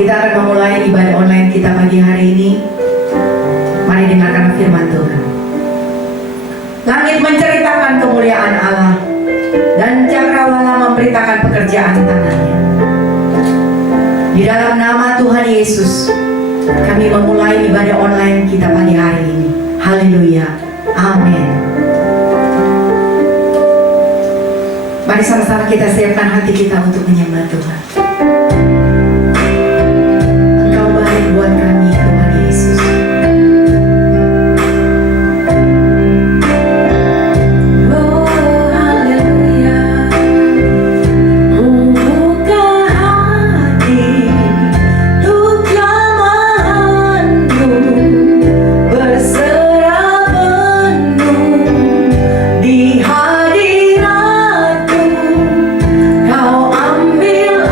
Kita akan memulai ibadah online kita pagi hari ini. Mari dengarkan firman Tuhan. Langit menceritakan kemuliaan Allah, dan cakrawala memberitakan pekerjaan tangannya. Di dalam nama Tuhan Yesus, kami memulai ibadah online kita pagi hari ini. Haleluya, amin. Mari sama-sama kita siapkan hati kita untuk menyembah Tuhan. Engkau baik buat kami, Tuhan Yesus. Kau ambil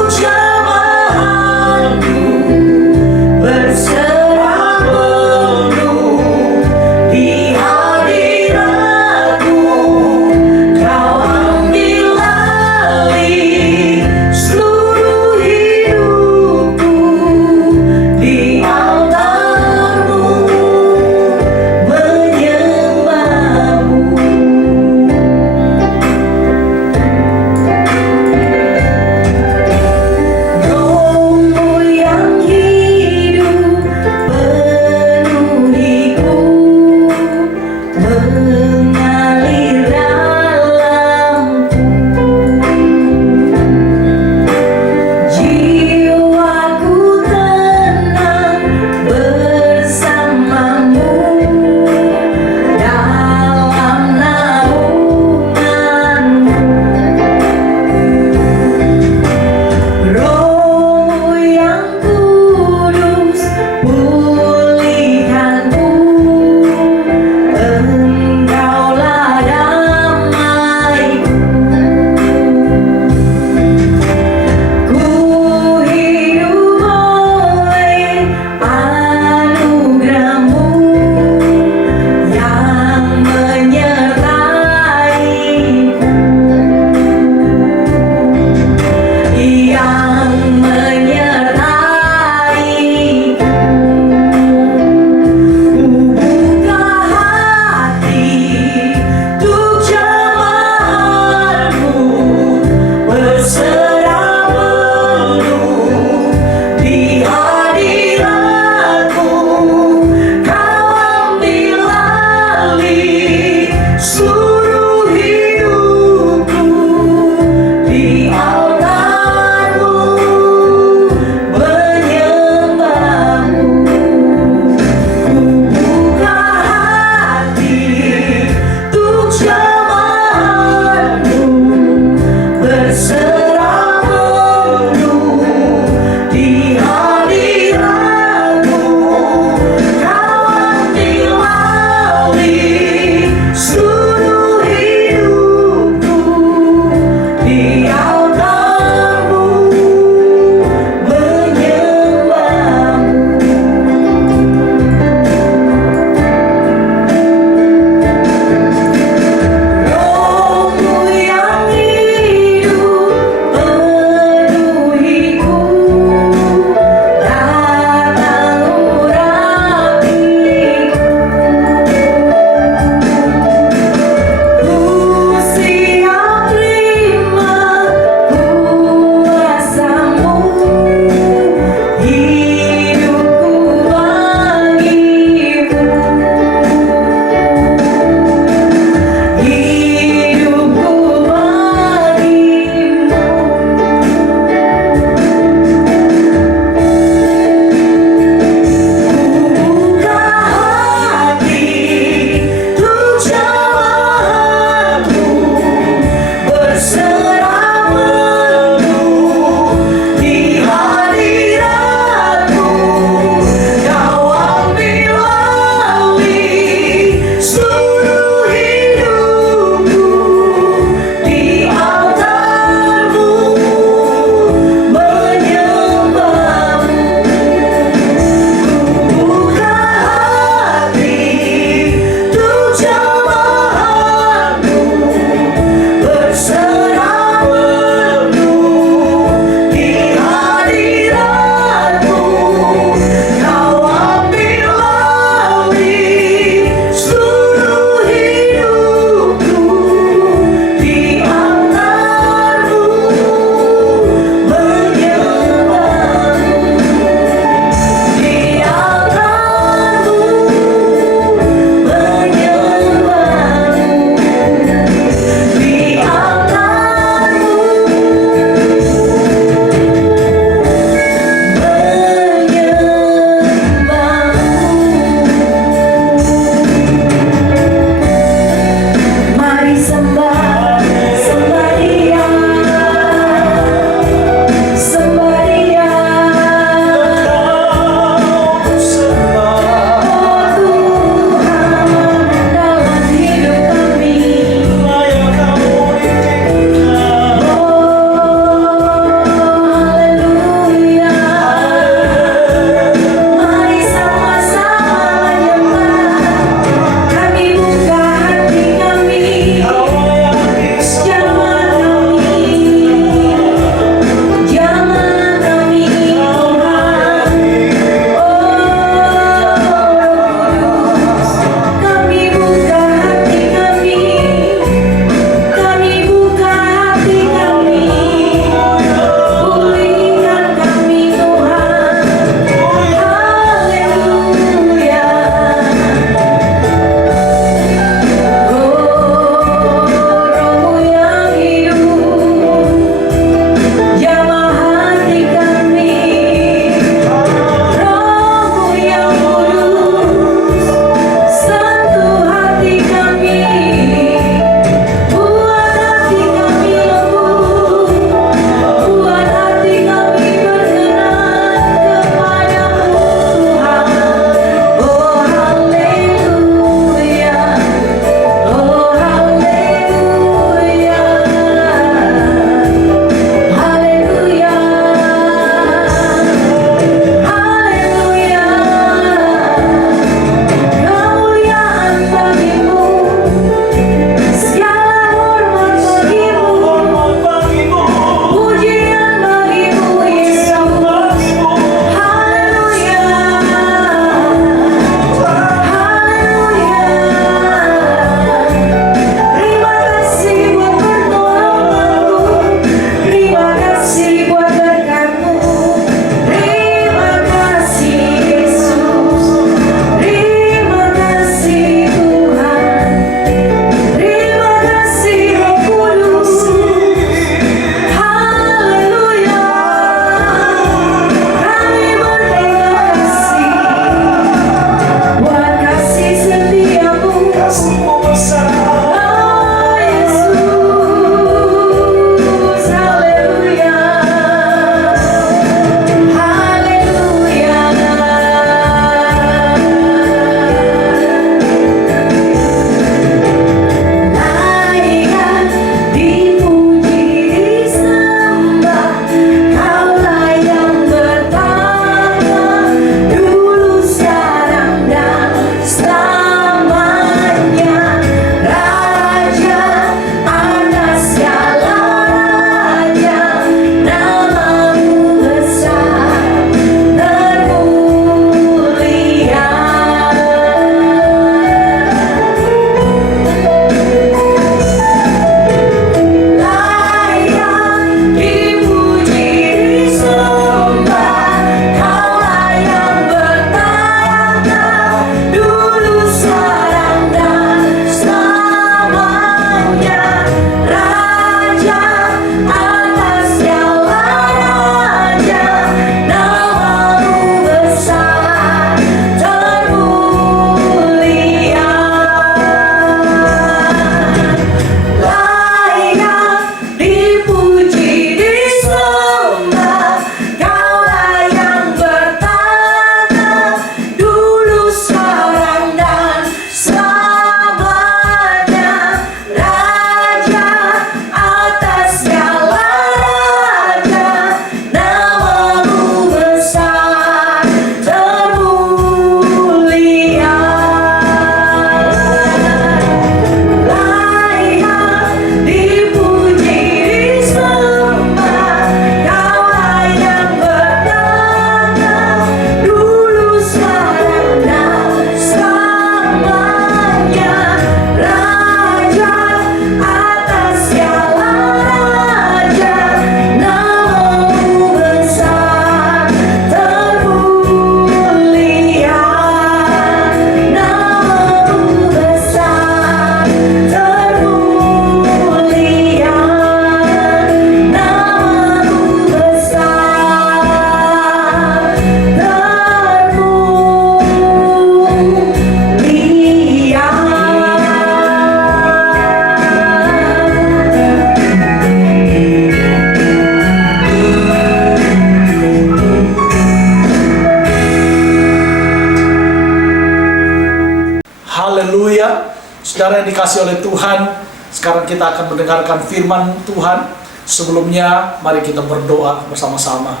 Saudara yang dikasihi oleh Tuhan, sekarang kita akan mendengarkan firman Tuhan. Sebelumnya, mari kita berdoa bersama-sama.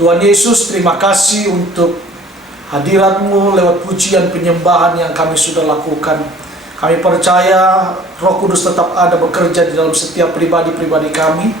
Tuhan Yesus, terima kasih untuk hadirat-Mu lewat pujian penyembahan yang kami sudah lakukan. Kami percaya Roh Kudus tetap ada bekerja di dalam setiap pribadi-pribadi kami.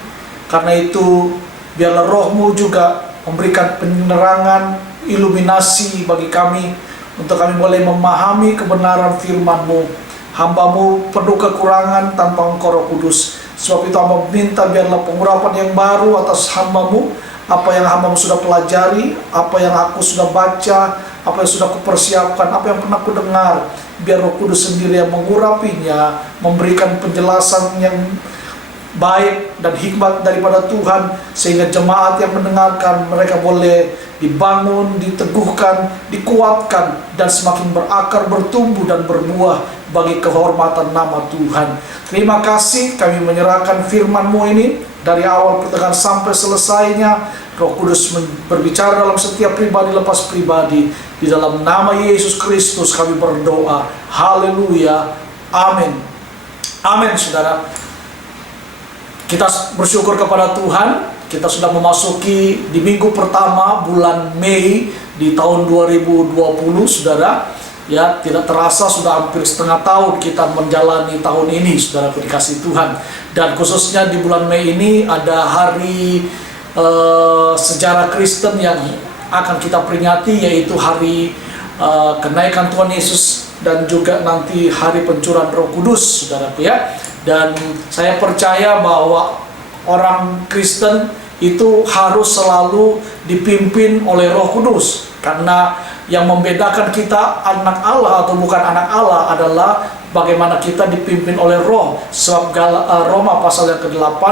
Karena itu, biarlah Roh-Mu juga memberikan penerangan, iluminasi bagi kami, untuk kami boleh memahami kebenaran firman-Mu. Hamba-Mu penuh kekurangan tanpa Engkau Roh Kudus. Sebab itu hamba minta biarlah pengurapan yang baru atas hamba-Mu. Apa yang hamba-Mu sudah pelajari, apa yang aku sudah baca, apa yang sudah kupersiapkan, apa yang pernah ku dengar, biar Roh Kudus sendiri yang mengurapinya, memberikan penjelasan yang baik dan hikmat daripada Tuhan, sehingga jemaat yang mendengarkan mereka boleh dibangun, diteguhkan, dikuatkan, dan semakin berakar, bertumbuh, dan berbuah bagi kehormatan nama Tuhan. Terima kasih, kami menyerahkan firman-Mu ini dari awal pertengahan sampai selesainya. Roh Kudus berbicara dalam setiap pribadi lepas pribadi. Di dalam nama Yesus Kristus kami berdoa. Haleluya. Amin. Amin, saudara. Kita bersyukur kepada Tuhan. Kita sudah memasuki di minggu pertama bulan Mei di tahun 2020, saudara. Ya, tidak terasa sudah hampir setengah tahun kita menjalani tahun ini, saudara dikasih Tuhan. Dan khususnya di bulan Mei ini ada hari sejarah Kristen yang akan kita peringati, yaitu hari kenaikan Tuhan Yesus dan juga nanti hari pencurahan Roh Kudus, saudaraku ya. Dan saya percaya bahwa orang Kristen itu harus selalu dipimpin oleh Roh Kudus, karena yang membedakan kita anak Allah atau bukan anak Allah adalah bagaimana kita dipimpin oleh Roh. Sebab Roma pasal yang ke-8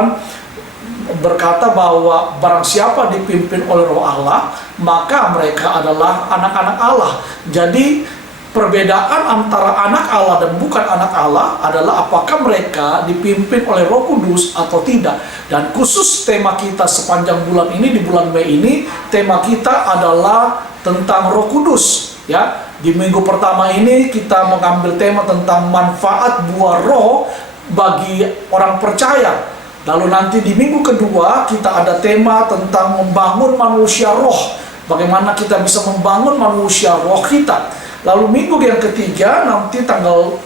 berkata bahwa barang siapa dipimpin oleh Roh Allah, maka mereka adalah anak-anak Allah. Jadi perbedaan antara anak Allah dan bukan anak Allah adalah apakah mereka dipimpin oleh Roh Kudus atau tidak. Dan khusus tema kita sepanjang bulan ini, di bulan Mei ini, tema kita adalah tentang Roh Kudus, ya. Di minggu pertama ini kita mengambil tema tentang manfaat buah roh bagi orang percaya. Lalu nanti di minggu kedua kita ada tema tentang membangun manusia roh. Bagaimana kita bisa membangun manusia roh kita. Lalu minggu yang ketiga, nanti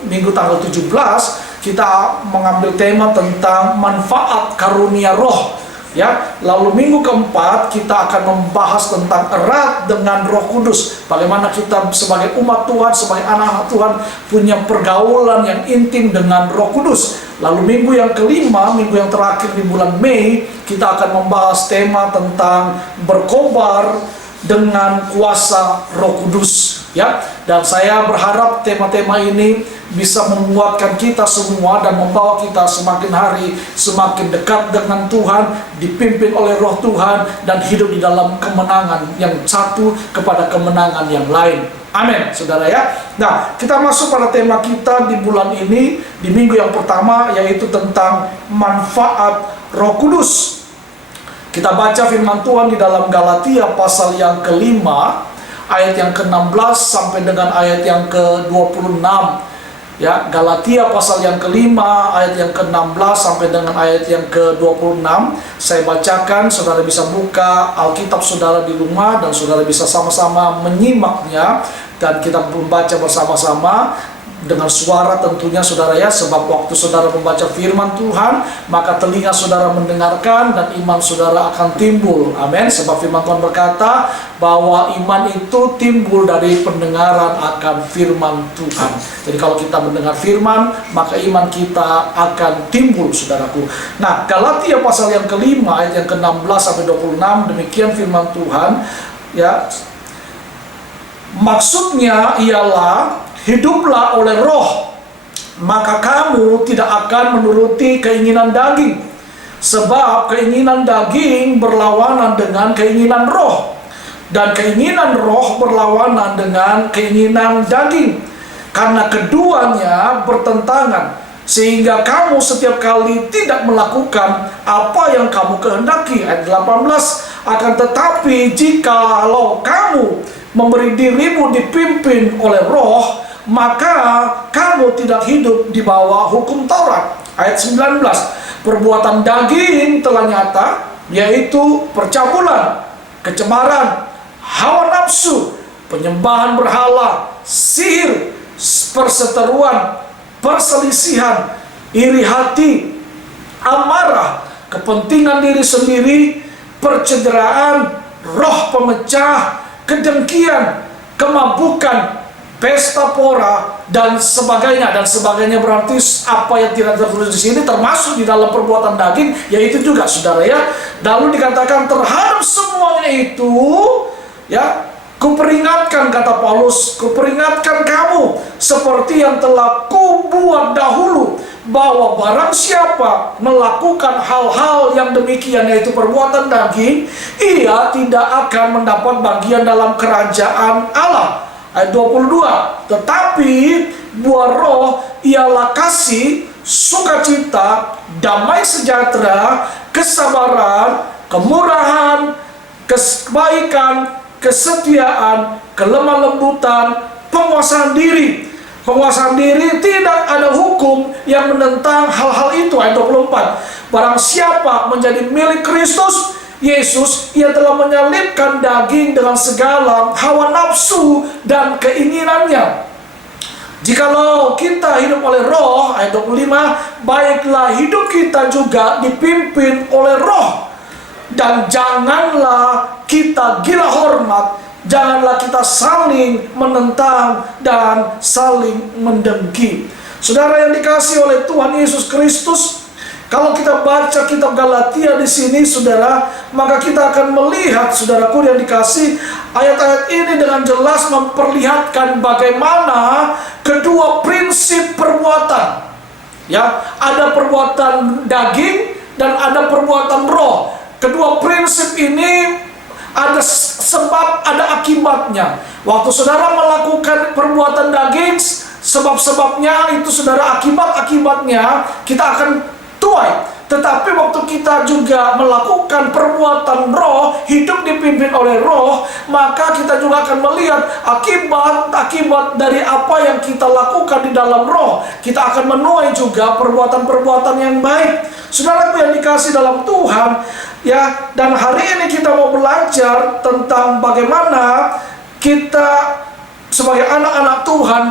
minggu tanggal 17, kita mengambil tema tentang manfaat karunia roh. Ya, lalu minggu keempat kita akan membahas tentang erat dengan Roh Kudus. Bagaimana kita sebagai umat Tuhan, sebagai anak-anak Tuhan punya pergaulan yang intim dengan Roh Kudus. Lalu minggu yang kelima, minggu yang terakhir di bulan Mei, kita akan membahas tema tentang berkobar dengan kuasa Roh Kudus. Ya, dan saya berharap tema-tema ini bisa menguatkan kita semua dan membawa kita semakin hari semakin dekat dengan Tuhan, dipimpin oleh Roh Tuhan, dan hidup di dalam kemenangan yang satu kepada kemenangan yang lain. Amin, saudara ya. Nah, kita masuk pada tema kita di bulan ini, di minggu yang pertama, yaitu tentang manfaat Roh Kudus. Kita baca firman Tuhan di dalam Galatia pasal yang ke-5, ayat yang ke-16 sampai dengan ayat yang ke-26. Ya, Galatia pasal yang ke-5 ayat yang ke-16 sampai dengan ayat yang ke-26. Saya bacakan, saudara bisa buka Alkitab saudara di rumah dan saudara bisa sama-sama menyimaknya, dan kita membaca bersama-sama dengan suara tentunya, saudara ya. Sebab waktu saudara membaca firman Tuhan, maka telinga saudara mendengarkan dan iman saudara akan timbul. Amin. Sebab firman Tuhan berkata bahwa iman itu timbul dari pendengaran akan firman Tuhan. Jadi kalau kita mendengar firman, maka iman kita akan timbul, saudaraku. Nah, Galatia pasal yang ke-5 ayat yang ke-16 sampai 26, demikian firman Tuhan ya. Maksudnya ialah, hiduplah oleh roh, maka kamu tidak akan menuruti keinginan daging. Sebab keinginan daging berlawanan dengan keinginan roh, dan keinginan roh berlawanan dengan keinginan daging. Karena keduanya bertentangan, sehingga kamu setiap kali tidak melakukan apa yang kamu kehendaki. Ayat 18, akan tetapi jikalau kamu memberi dirimu dipimpin oleh roh, maka kamu tidak hidup di bawah hukum Taurat. Ayat 19, perbuatan daging telah nyata, yaitu percabulan, kecemaran, hawa nafsu, penyembahan berhala, sihir, perseteruan, perselisihan, iri hati, amarah, kepentingan diri sendiri, percederaan, roh pemecah, kedengkian, kemabukan, pesta pora, dan sebagainya. Dan sebagainya berarti apa yang tidak tertulis di sini termasuk di dalam perbuatan daging, yaitu juga, saudara ya. Lalu dikatakan terhadap semuanya itu, ya, kuperingatkan, kata Paulus, kuperingatkan kamu seperti yang telah kubuat dahulu, bahwa barang siapa melakukan hal-hal yang demikian, yaitu perbuatan daging, ia tidak akan mendapat bagian dalam kerajaan Allah. Ayat 22, tetapi buah roh ialah kasih, sukacita, damai sejahtera, kesabaran, kemurahan, kebaikan, kesetiaan, kelemah lembutan, penguasaan diri. Penguasaan diri, tidak ada hukum yang menentang hal-hal itu. Ayat 24, barang siapa menjadi milik Kristus Yesus, ia telah menyalibkan daging dengan segala hawa nafsu dan keinginannya. Jikalau kita hidup oleh roh, ayat 25, baiklah hidup kita juga dipimpin oleh roh. Dan janganlah kita gila hormat, janganlah kita saling menentang dan saling mendengki. Saudara yang dikasihi oleh Tuhan Yesus Kristus, kalau kita baca kitab Galatia di sini, saudara, maka kita akan melihat, saudaraku yang dikasihi, ayat-ayat ini dengan jelas memperlihatkan bagaimana kedua prinsip perbuatan. Ya, ada perbuatan daging dan ada perbuatan roh. Kedua prinsip ini ada sebab, ada akibatnya. Waktu saudara melakukan perbuatan daging, sebab-sebabnya itu, saudara, akibat-akibatnya kita akan tuai. Tetapi waktu kita juga melakukan perbuatan roh, hidup dipimpin oleh roh, maka kita juga akan melihat akibat-akibat dari apa yang kita lakukan di dalam roh. Kita akan menuai juga perbuatan-perbuatan yang baik. Saudaraku yang dikasih dalam Tuhan, ya, dan hari ini kita mau belajar tentang bagaimana kita sebagai anak-anak Tuhan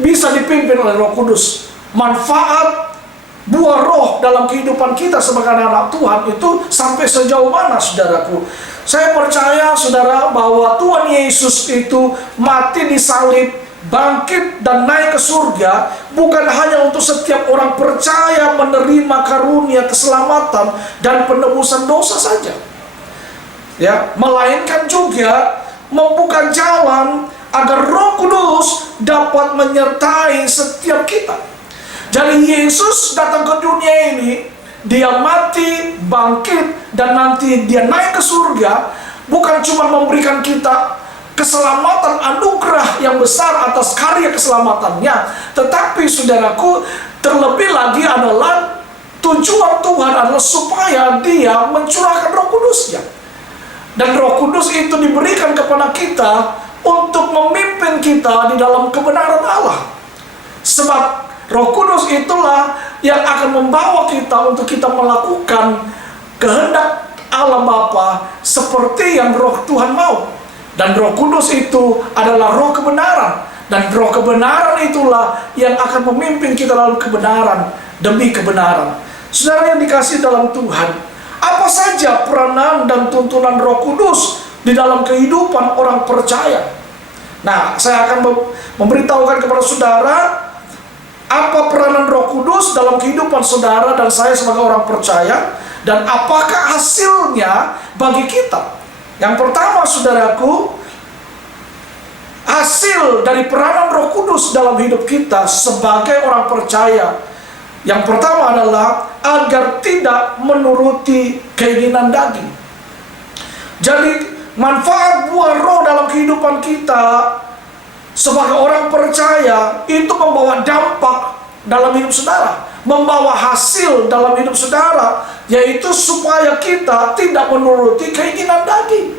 bisa dipimpin oleh Roh Kudus. Manfaat buah roh dalam kehidupan kita sebagai anak-anak Tuhan itu sampai sejauh mana, saudaraku? Saya percaya, saudara, bahwa Tuhan Yesus itu mati di salib, bangkit dan naik ke surga bukan hanya untuk setiap orang percaya menerima karunia keselamatan dan penebusan dosa saja, ya, melainkan juga membuka jalan agar Roh Kudus dapat menyertai setiap kita. Jadi Yesus datang ke dunia ini, dia mati, bangkit, dan nanti dia naik ke surga, bukan cuma memberikan kita keselamatan, anugerah yang besar atas karya keselamatannya, tetapi, saudaraku, terlebih lagi adalah tujuan Tuhan adalah supaya dia mencurahkan Roh Kudusnya. Dan Roh Kudus itu diberikan kepada kita untuk memimpin kita di dalam kebenaran Allah. Sebab Roh Kudus itulah yang akan membawa kita untuk kita melakukan kehendak Allah Bapa seperti yang Roh Tuhan mau. Dan Roh Kudus itu adalah roh kebenaran. Dan roh kebenaran itulah yang akan memimpin kita dalam kebenaran demi kebenaran. Saudara yang dikasihi dalam Tuhan, apa saja peranan dan tuntunan Roh Kudus di dalam kehidupan orang percaya? Nah, saya akan memberitahukan kepada saudara apa peranan Roh Kudus dalam kehidupan saudara dan saya sebagai orang percaya, dan apakah hasilnya bagi kita. Yang pertama, saudaraku, hasil dari peranan Roh Kudus dalam hidup kita sebagai orang percaya, yang pertama adalah agar tidak menuruti keinginan daging. Jadi manfaat buah roh dalam kehidupan kita sebagai orang percaya itu membawa dampak dalam hidup saudara, membawa hasil dalam hidup saudara, yaitu supaya kita tidak menuruti keinginan daging.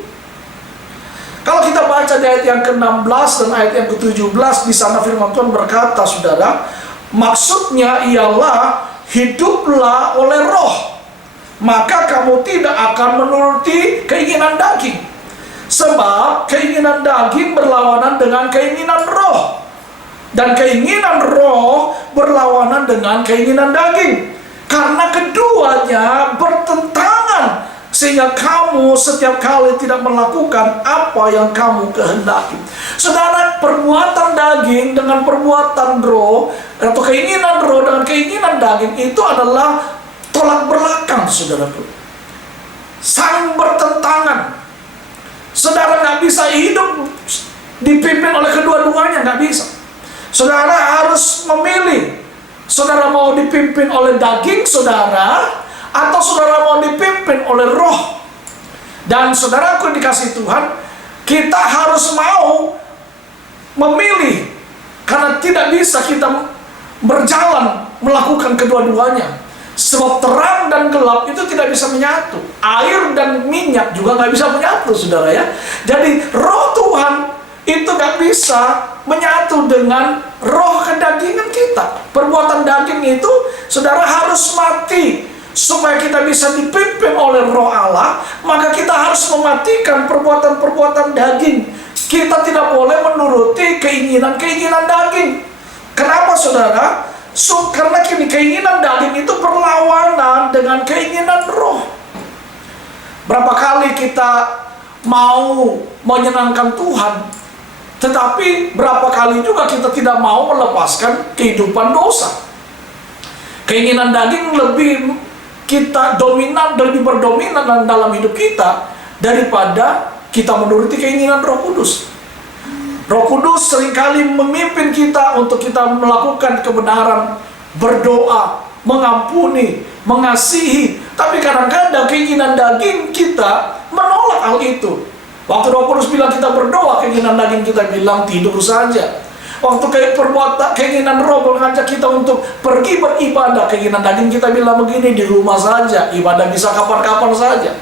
Kalau kita baca di ayat yang ke-16 dan ayat yang ke-17, di sana firman Tuhan berkata, saudara, maksudnya ialah hiduplah oleh roh, maka kamu tidak akan menuruti keinginan daging. Sebab keinginan daging berlawanan dengan keinginan roh, dan keinginan roh berlawanan dengan keinginan daging. Karena keduanya bertentangan, sehingga kamu setiap kali tidak melakukan apa yang kamu kehendaki. Saudara, perbuatan daging dengan perbuatan roh, atau keinginan roh dengan keinginan daging, itu adalah tolak belakang, saudaraku. Saling bertentangan. Saudara nggak bisa hidup dipimpin oleh kedua-duanya, nggak bisa. Saudara harus memilih. Saudara mau dipimpin oleh daging saudara, atau saudara mau dipimpin oleh roh. Dan saudaraku dikasih Tuhan, kita harus mau memilih, karena tidak bisa kita berjalan melakukan kedua-duanya. Sebab terang dan gelap itu tidak bisa menyatu. Air dan minyak juga nggak bisa menyatu, saudara ya. Jadi roh Tuhan itu nggak bisa menyatu dengan roh kedagingan kita. Perbuatan daging itu, saudara, harus mati. Supaya kita bisa dipimpin oleh roh Allah, maka kita harus mematikan perbuatan-perbuatan daging. Kita tidak boleh menuruti keinginan-keinginan daging. Kenapa, saudara? Karena keinginan daging itu berlawanan dengan keinginan roh. Berapa kali kita mau menyenangkan Tuhan, tetapi berapa kali juga kita tidak mau melepaskan kehidupan dosa. Keinginan daging lebih kita dominan, lebih berdominan dalam hidup kita daripada kita menuruti keinginan Roh Kudus. Roh Kudus seringkali memimpin kita untuk kita melakukan kebenaran, berdoa, mengampuni, mengasihi. Tapi kadang-kadang keinginan daging kita menolak hal itu. Waktu Roh Kudus bilang kita berdoa, keinginan daging kita bilang tidur saja. Waktu keinginan roh mengajak kita untuk pergi beribadah, keinginan daging kita bilang begini, di rumah saja, ibadah bisa kapan-kapan saja.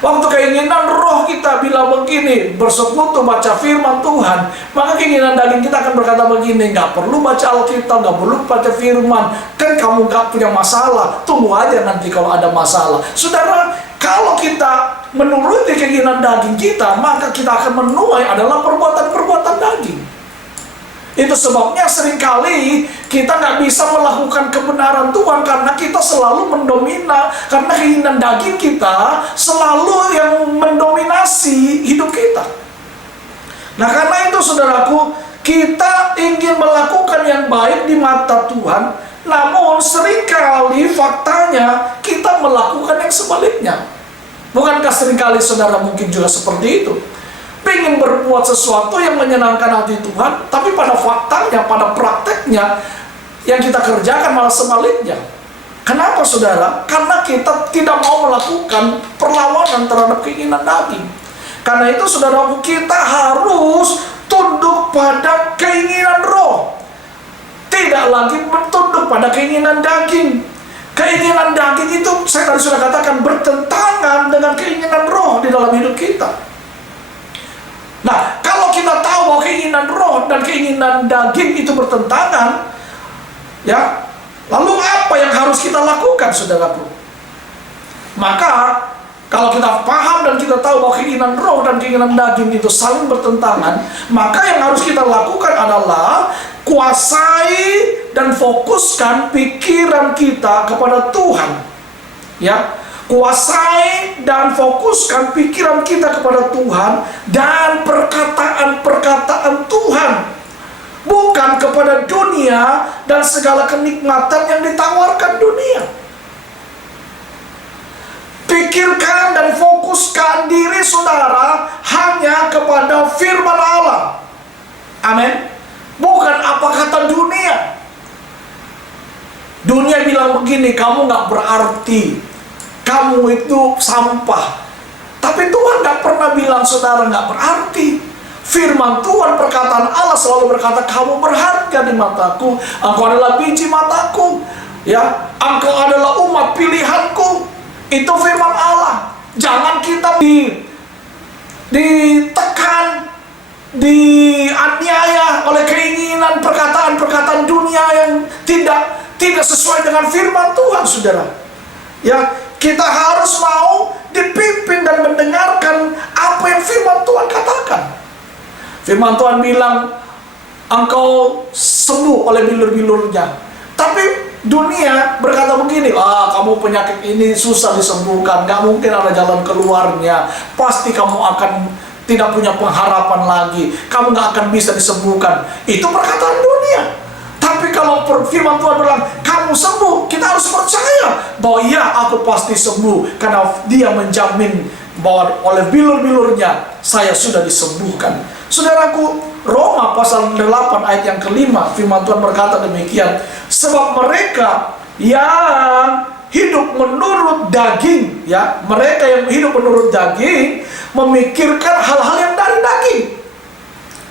Waktu keinginan roh kita bilang begini, bersekutu, baca firman Tuhan, maka keinginan daging kita akan berkata begini, nggak perlu baca Alkitab, nggak perlu baca firman, kan kamu nggak punya masalah, tunggu aja nanti kalau ada masalah. Saudara, kalau kita menuruti keinginan daging kita, maka kita akan menuai adalah perbuatan-perbuatan daging. Itu sebabnya seringkali kita nggak bisa melakukan kebenaran Tuhan karena kita selalu mendomina, karena keinginan daging kita selalu yang mendominasi hidup kita. Nah, karena itu saudaraku, kita ingin melakukan yang baik di mata Tuhan, namun seringkali faktanya kita melakukan yang sebaliknya. Bukankah seringkali saudara mungkin juga seperti itu? Pengen berbuat sesuatu yang menyenangkan hati Tuhan, tapi pada faktanya, pada prakteknya, yang kita kerjakan malah sebaliknya. Kenapa, saudara? Karena kita tidak mau melakukan perlawanan terhadap keinginan daging. Karena itu, saudara, kita harus tunduk pada keinginan roh, tidak lagi bertunduk pada keinginan daging. Keinginan daging itu, saya tadi sudah katakan, bertentangan dengan keinginan roh di dalam hidup kita. Nah, kalau kita tahu bahwa keinginan roh dan keinginan daging itu bertentangan, ya, lalu apa yang harus kita lakukan, saudaraku? Maka, kalau kita paham dan kita tahu bahwa keinginan roh dan keinginan daging itu saling bertentangan, maka yang harus kita lakukan adalah kuasai dan fokuskan pikiran kita kepada Tuhan. Ya, kuasai dan fokuskan pikiran kita kepada Tuhan dan perkataan-perkataan Tuhan, bukan kepada dunia dan segala kenikmatan yang ditawarkan dunia. Pikirkan dan fokuskan diri saudara hanya kepada firman Allah. Amin. Bukan apa kata dunia. Dunia bilang begini, kamu nggak berarti, kamu itu sampah. Tapi Tuhan nggak pernah bilang saudara nggak berarti. Firman Tuhan, perkataan Allah selalu berkata, kamu berharga di mataku, engkau adalah biji mataku, ya, engkau adalah umat pilihanku. Itu firman Allah. Jangan kita ditekan dianiaya oleh keinginan perkataan-perkataan dunia yang tidak sesuai dengan firman Tuhan, saudara. Ya, kita harus mau dipimpin dan mendengarkan apa yang firman Tuhan katakan. Firman Tuhan bilang, engkau sembuh oleh bilur-bilurnya. Tapi dunia berkata begini, kamu penyakit ini susah disembuhkan, gak mungkin ada jalan keluarnya, pasti kamu akan tidak punya pengharapan lagi, kamu gak akan bisa disembuhkan. Itu perkataan dunia. Tapi kalau firman Tuhan bilang, kamu sembuh, kita harus percaya bahwa ya, aku pasti sembuh, karena dia menjamin bahwa oleh bilur-bilurnya saya sudah disembuhkan. Saudaraku, Roma pasal 8 ayat yang kelima, firman Tuhan berkata demikian, sebab mereka yang hidup menurut daging, ya, mereka yang hidup menurut daging memikirkan hal-hal yang dari daging.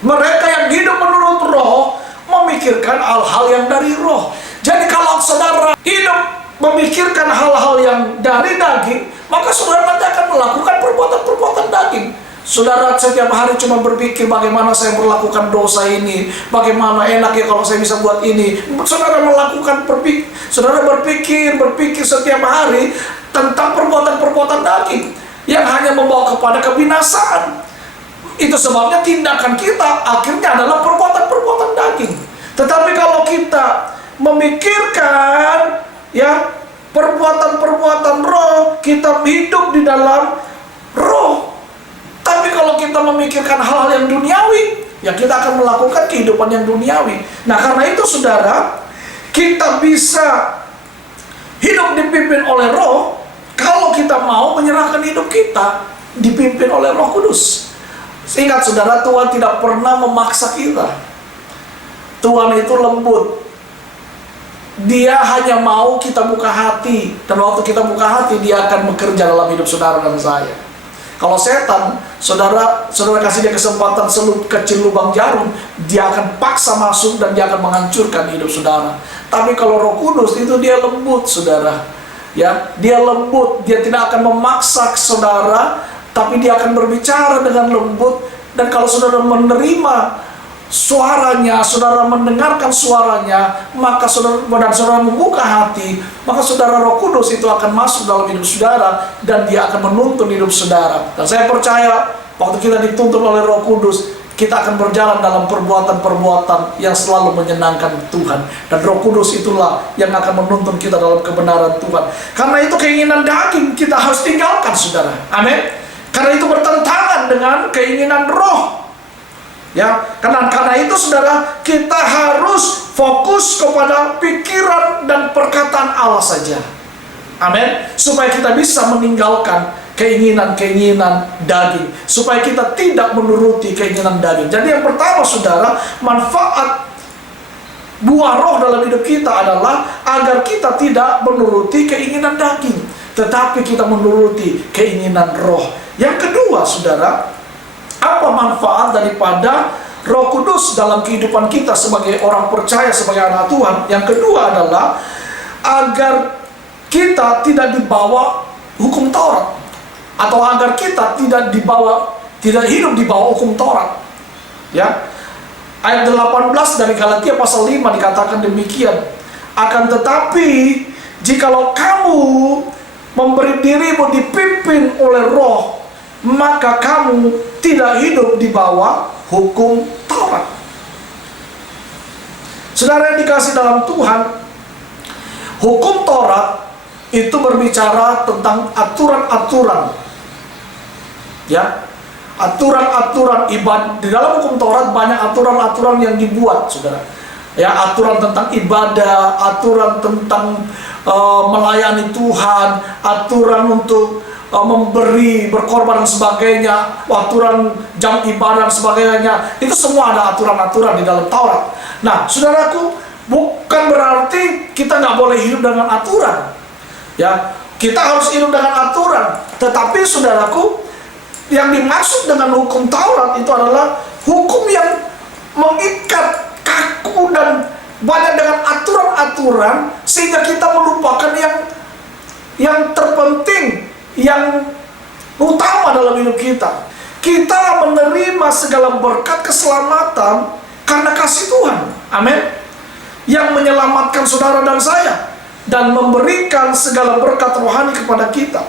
Mereka yang hidup menurut roh memikirkan hal-hal yang dari roh. Jadi kalau saudara hidup memikirkan hal-hal yang dari daging, maka saudara nanti akan melakukan perbuatan-perbuatan daging. Saudara setiap hari cuma berpikir bagaimana saya melakukan dosa ini, bagaimana enak ya kalau saya bisa buat ini. Saudara berpikir setiap hari tentang perbuatan-perbuatan daging yang hanya membawa kepada kebinasaan. Itu sebabnya tindakan kita akhirnya adalah perbuatan-perbuatan daging. Tetapi kalau kita memikirkan ya perbuatan-perbuatan roh, kita hidup di dalam roh. Tapi kalau kita memikirkan hal-hal yang duniawi, ya kita akan melakukan kehidupan yang duniawi. Nah, karena itu saudara, kita bisa hidup dipimpin oleh roh kalau kita mau menyerahkan hidup kita dipimpin oleh Roh Kudus. Ingat saudara, Tuhan tidak pernah memaksa kita. Tuhan itu lembut. Dia hanya mau kita buka hati. Dan waktu kita buka hati, dia akan bekerja dalam hidup saudara dan saya. Kalau setan, saudara kasih dia kesempatan kecil lubang jarum, dia akan paksa masuk dan dia akan menghancurkan hidup saudara. Tapi kalau Roh Kudus itu dia lembut, saudara. Ya, dia lembut, dia tidak akan memaksa saudara, tapi dia akan berbicara dengan lembut. Dan kalau saudara menerima suaranya, saudara mendengarkan suaranya, maka saudara membuka hati, maka saudara Roh Kudus itu akan masuk dalam hidup saudara dan dia akan menuntun hidup saudara. Dan saya percaya waktu kita dituntun oleh Roh Kudus, kita akan berjalan dalam perbuatan-perbuatan yang selalu menyenangkan Tuhan. Dan Roh Kudus itulah yang akan menuntun kita dalam kebenaran Tuhan. Karena itu keinginan daging kita harus tinggalkan, saudara. Amin. Karena itu bertentangan dengan keinginan roh. Ya, karena itu saudara, kita harus fokus kepada pikiran dan perkataan Allah saja. Amin. Supaya kita bisa meninggalkan keinginan-keinginan daging, supaya kita tidak menuruti keinginan daging. Jadi yang pertama saudara, manfaat buah roh dalam hidup kita adalah agar kita tidak menuruti keinginan daging, tetapi kita menuruti keinginan roh. Yang kedua saudara, apa manfaat daripada Roh Kudus dalam kehidupan kita sebagai orang percaya, sebagai anak Tuhan? Yang kedua adalah agar kita tidak dibawa hukum Taurat, atau agar kita tidak hidup di bawah hukum Taurat. Ya. Ayat 18 dari Galatia pasal 5 dikatakan demikian. Akan tetapi jikalau kamu memberi dirimu dipimpin oleh Roh, maka kamu tidak hidup di bawah hukum Taurat. Saudara yang dikasih dalam Tuhan, hukum Taurat itu berbicara tentang aturan-aturan. Ya, aturan-aturan ibadah. Di dalam hukum Taurat banyak aturan-aturan yang dibuat, saudara. Ya, aturan tentang ibadah, aturan tentang melayani Tuhan, aturan untuk memberi, berkorban dan sebagainya, aturan jam ibadah dan sebagainya. Itu semua ada aturan-aturan di dalam Taurat. Nah, saudaraku, bukan berarti kita nggak boleh hidup dengan aturan. Ya, kita harus hidup dengan aturan. Tetapi saudaraku, yang dimaksud dengan hukum Taurat itu adalah hukum yang mengikat, kaku dan banyak dengan aturan-aturan sehingga kita melupakan yang terpenting, yang utama dalam hidup kita. Kita menerima segala berkat keselamatan karena kasih Tuhan. Amin. Yang menyelamatkan saudara dan saya dan memberikan segala berkat rohani kepada kita.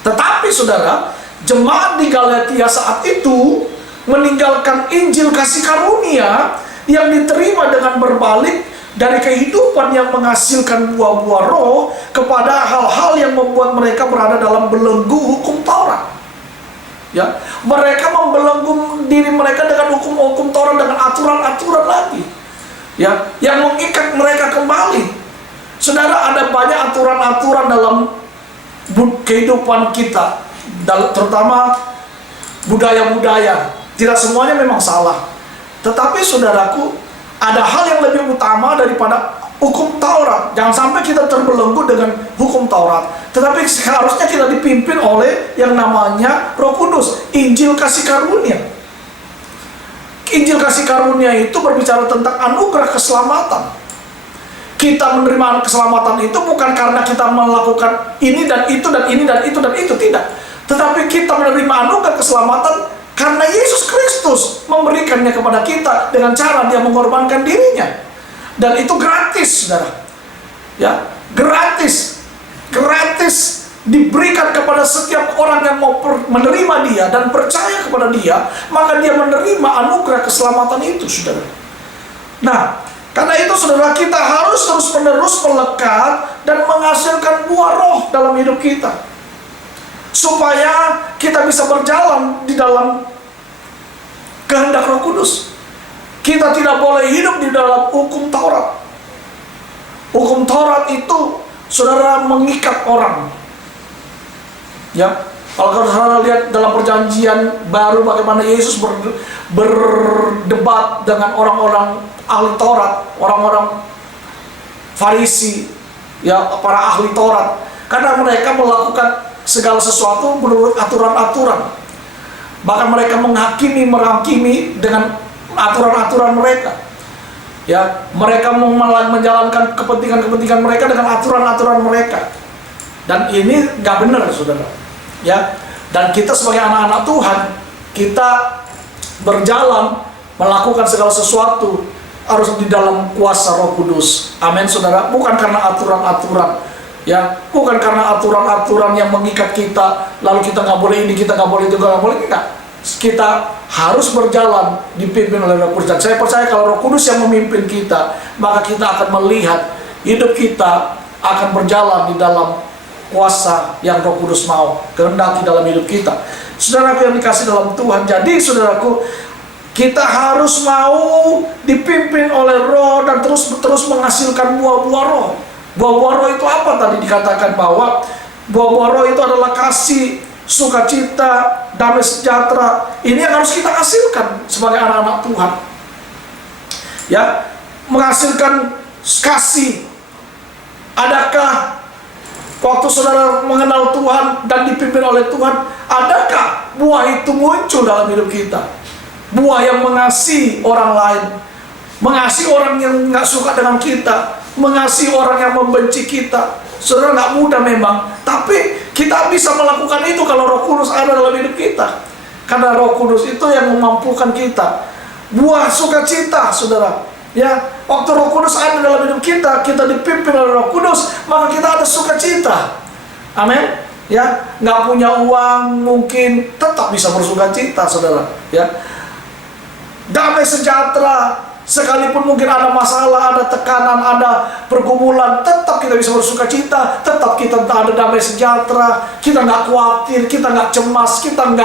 Tetapi saudara, jemaat di Galatia saat itu meninggalkan Injil kasih karunia yang diterima dengan berbalik dari kehidupan yang menghasilkan buah-buah roh kepada hal-hal yang membuat mereka berada dalam belenggu hukum Taurat. Ya, mereka membelenggu diri mereka dengan hukum-hukum Taurat, dengan aturan-aturan lagi, ya, yang mengikat mereka kembali. Saudara, ada banyak aturan-aturan dalam kehidupan kita, terutama budaya-budaya. Tidak semuanya memang salah, tetapi saudaraku, ada hal yang lebih utama daripada hukum Taurat. Jangan sampai kita terbelenggu dengan hukum Taurat, tetapi seharusnya kita dipimpin oleh yang namanya Roh Kudus, Injil kasih karunia. Injil kasih karunia itu berbicara tentang anugerah keselamatan. Kita menerima keselamatan itu bukan karena kita melakukan ini dan itu dan ini dan itu dan itu, tidak. Tetapi kita menerima anugerah keselamatan karena Yesus Kristus memberikannya kepada kita dengan cara Dia mengorbankan dirinya. Dan itu gratis, saudara. Ya, gratis. Gratis diberikan kepada setiap orang yang mau menerima Dia dan percaya kepada Dia, maka dia menerima anugerah keselamatan itu, saudara. Nah, karena itu saudara, kita harus terus-menerus melekat dan menghasilkan buah roh dalam hidup kita, supaya kita bisa berjalan di dalam kehendak Roh Kudus. Kita tidak boleh hidup di dalam hukum Taurat. Hukum Taurat itu, saudara, mengikat orang. Ya, kalau saudara lihat dalam perjanjian baru bagaimana Yesus berdebat dengan orang-orang ahli Taurat, orang-orang Farisi, ya, para ahli Taurat, karena mereka melakukan segala sesuatu menurut aturan-aturan. Bahkan mereka menghakimi dengan aturan-aturan mereka. Ya, mereka menjalankan kepentingan-kepentingan mereka dengan aturan-aturan mereka. Dan ini nggak benar, saudara. Ya, dan kita sebagai anak-anak Tuhan, kita berjalan melakukan segala sesuatu harus di dalam kuasa Roh Kudus. Amin, saudara. Bukan karena aturan-aturan. Ya, bukan karena aturan-aturan yang mengikat kita, lalu kita nggak boleh ini, kita nggak boleh itu, nggak boleh, enggak. Kita harus berjalan dipimpin oleh Roh Kudus. Dan saya percaya kalau Roh Kudus yang memimpin kita, maka kita akan melihat hidup kita akan berjalan di dalam kuasa yang Roh Kudus mau kehendaki dalam hidup kita. Saudaraku yang dikasih dalam Tuhan, jadi saudaraku, kita harus mau dipimpin oleh Roh dan terus menghasilkan buah-buah Roh. Buah-buah Roh itu apa? Tadi dikatakan bahwa buah-buah Roh itu adalah kasih, sukacita, damai sejahtera. Ini yang harus kita hasilkan sebagai anak-anak Tuhan. Ya, menghasilkan kasih. Adakah waktu saudara mengenal Tuhan dan dipimpin oleh Tuhan, adakah buah itu muncul dalam hidup kita? Buah yang mengasihi orang lain, mengasihi orang yang nggak suka dengan kita, mengasihi orang yang membenci kita. Saudara, nggak mudah memang, tapi kita bisa melakukan itu kalau Roh Kudus ada dalam hidup kita. Karena Roh Kudus itu yang memampukan kita. Buah sukacita, saudara. Ya, waktu Roh Kudus ada dalam hidup kita, kita dipimpin oleh Roh Kudus, maka kita ada sukacita. Amin. Ya, nggak punya uang mungkin tetap bisa bersukacita, saudara. Ya, damai sejahtera. Sekalipun mungkin ada masalah, ada tekanan, ada pergumulan, tetap kita bisa bersukacita, tetap kita ada damai sejahtera, kita nggak khawatir, kita nggak cemas, kita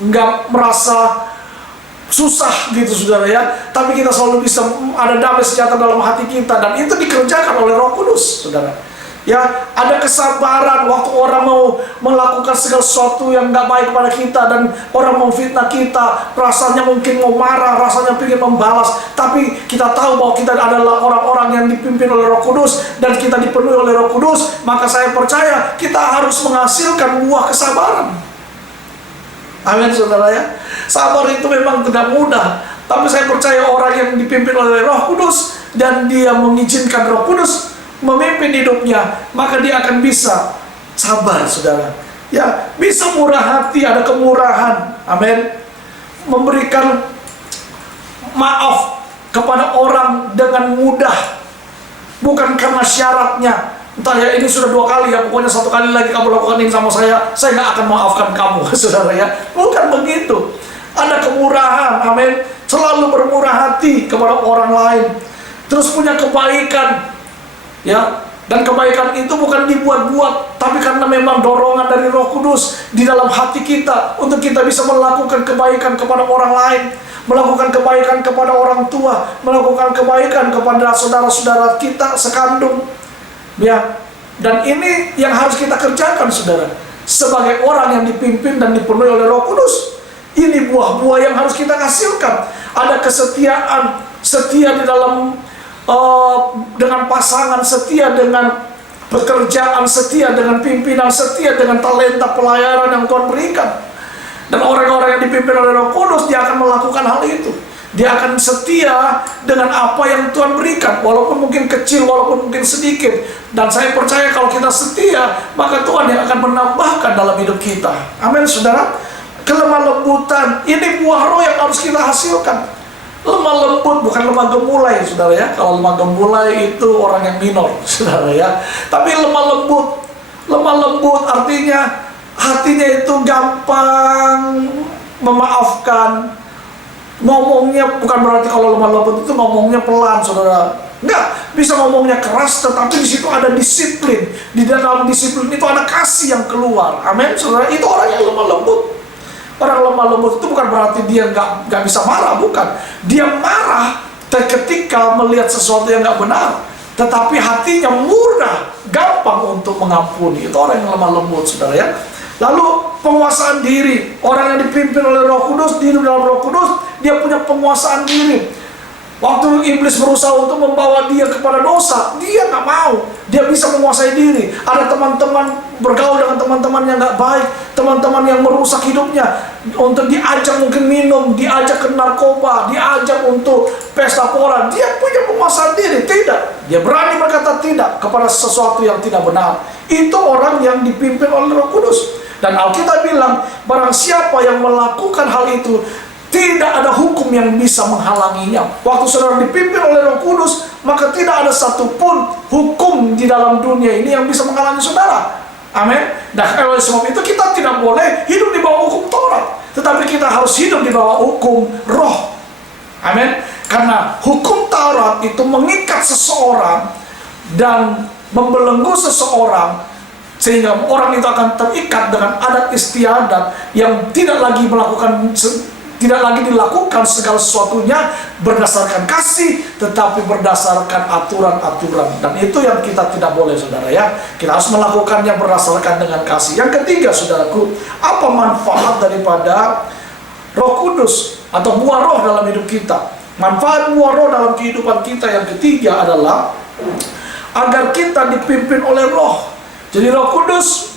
nggak merasa susah gitu, saudara, ya. Tapi kita selalu bisa ada damai sejahtera dalam hati kita, dan itu dikerjakan oleh Roh Kudus, saudara. Ya, ada kesabaran waktu orang mau melakukan segala sesuatu yang nggak baik kepada kita dan orang memfitnah kita, rasanya mungkin mau marah, rasanya ingin membalas, tapi kita tahu bahwa kita adalah orang-orang yang dipimpin oleh Roh Kudus dan kita dipenuhi oleh Roh Kudus, maka saya percaya kita harus menghasilkan buah kesabaran. Amin, saudara, ya. Sabar itu memang tidak mudah, tapi saya percaya orang yang dipimpin oleh Roh Kudus dan dia mengizinkan Roh Kudus memimpin hidupnya, maka dia akan bisa sabar, saudara. Ya, bisa murah hati, ada kemurahan. Amin. Memberikan maaf kepada orang dengan mudah, bukan karena syaratnya. Entah ya, ini sudah 2 kali ya, pokoknya 1 kali lagi kamu lakukan ini sama saya nggak akan maafkan kamu. Saudara ya, bukan begitu. Ada kemurahan, amin. Selalu bermurah hati kepada orang lain, terus punya kebaikan, ya. Dan kebaikan itu bukan dibuat-buat, tapi karena memang dorongan dari Roh Kudus di dalam hati kita untuk kita bisa melakukan kebaikan kepada orang lain, melakukan kebaikan kepada orang tua, melakukan kebaikan kepada saudara-saudara kita sekandung. Ya, dan ini yang harus kita kerjakan, saudara. Sebagai orang yang dipimpin dan dipenuhi oleh Roh Kudus, ini buah-buah yang harus kita hasilkan. Ada kesetiaan, setia di dalam dengan pasangan, setia dengan pekerjaan, setia dengan pimpinan, setia dengan talenta pelayanan yang Tuhan berikan. Dan orang-orang yang dipimpin oleh Roh Kudus, dia akan melakukan hal itu. Dia akan setia dengan apa yang Tuhan berikan, walaupun mungkin kecil, walaupun mungkin sedikit. Dan saya percaya kalau kita setia, maka Tuhan yang akan menambahkan dalam hidup kita. Amin, saudara. Kelemah lembutan, ini buah roh yang harus kita hasilkan. Lemah lembut, bukan lemah gemulai, saudara ya. Kalau lemah gemulai itu orang yang minor, saudara ya. Tapi lemah lembut artinya hatinya itu gampang memaafkan. Ngomongnya bukan berarti kalau lemah lembut itu ngomongnya pelan, saudara. Enggak, bisa ngomongnya keras, tetapi di situ ada disiplin. Di dalam disiplin itu ada kasih yang keluar. Amin, saudara. Itu orang yang lemah lembut. Orang lemah lembut itu bukan berarti dia nggak bisa marah, bukan. Dia marah ketika melihat sesuatu yang nggak benar, tetapi hatinya murah, gampang untuk mengampuni. Itu orang yang lemah lembut, saudara ya. Lalu penguasaan diri, orang yang dipimpin oleh Roh Kudus, hidup dalam Roh Kudus, dia punya penguasaan diri. Waktu iblis berusaha untuk membawa dia kepada dosa, dia nggak mau. Dia bisa menguasai diri. Ada teman-teman bergaul dengan teman-teman yang nggak baik, teman-teman yang merusak hidupnya, untuk diajak mungkin minum, diajak ke narkoba, diajak untuk pesta pora. Dia punya penguasaan diri, tidak. Dia berani berkata tidak kepada sesuatu yang tidak benar. Itu orang yang dipimpin oleh Roh Kudus. Dan Alkitab bilang, barang siapa yang melakukan hal itu, tidak ada hukum yang bisa menghalanginya. Waktu saudara dipimpin oleh Roh Kudus, maka tidak ada satupun hukum di dalam dunia ini yang bisa menghalangi saudara. Amin. Nah, oleh sebab itu kita tidak boleh hidup di bawah hukum Taurat, tetapi kita harus hidup di bawah hukum Roh. Amin. Karena hukum Taurat itu mengikat seseorang dan membelenggu seseorang, sehingga orang itu akan terikat dengan adat istiadat yang tidak lagi dilakukan segala sesuatunya berdasarkan kasih, tetapi berdasarkan aturan-aturan. Dan itu yang kita tidak boleh, saudara ya. Kita harus melakukannya berdasarkan dengan kasih. Yang ketiga, saudaraku, apa manfaat daripada Roh Kudus atau buah roh dalam hidup kita? Manfaat buah roh dalam kehidupan kita yang ketiga adalah agar kita dipimpin oleh roh. Jadi Roh Kudus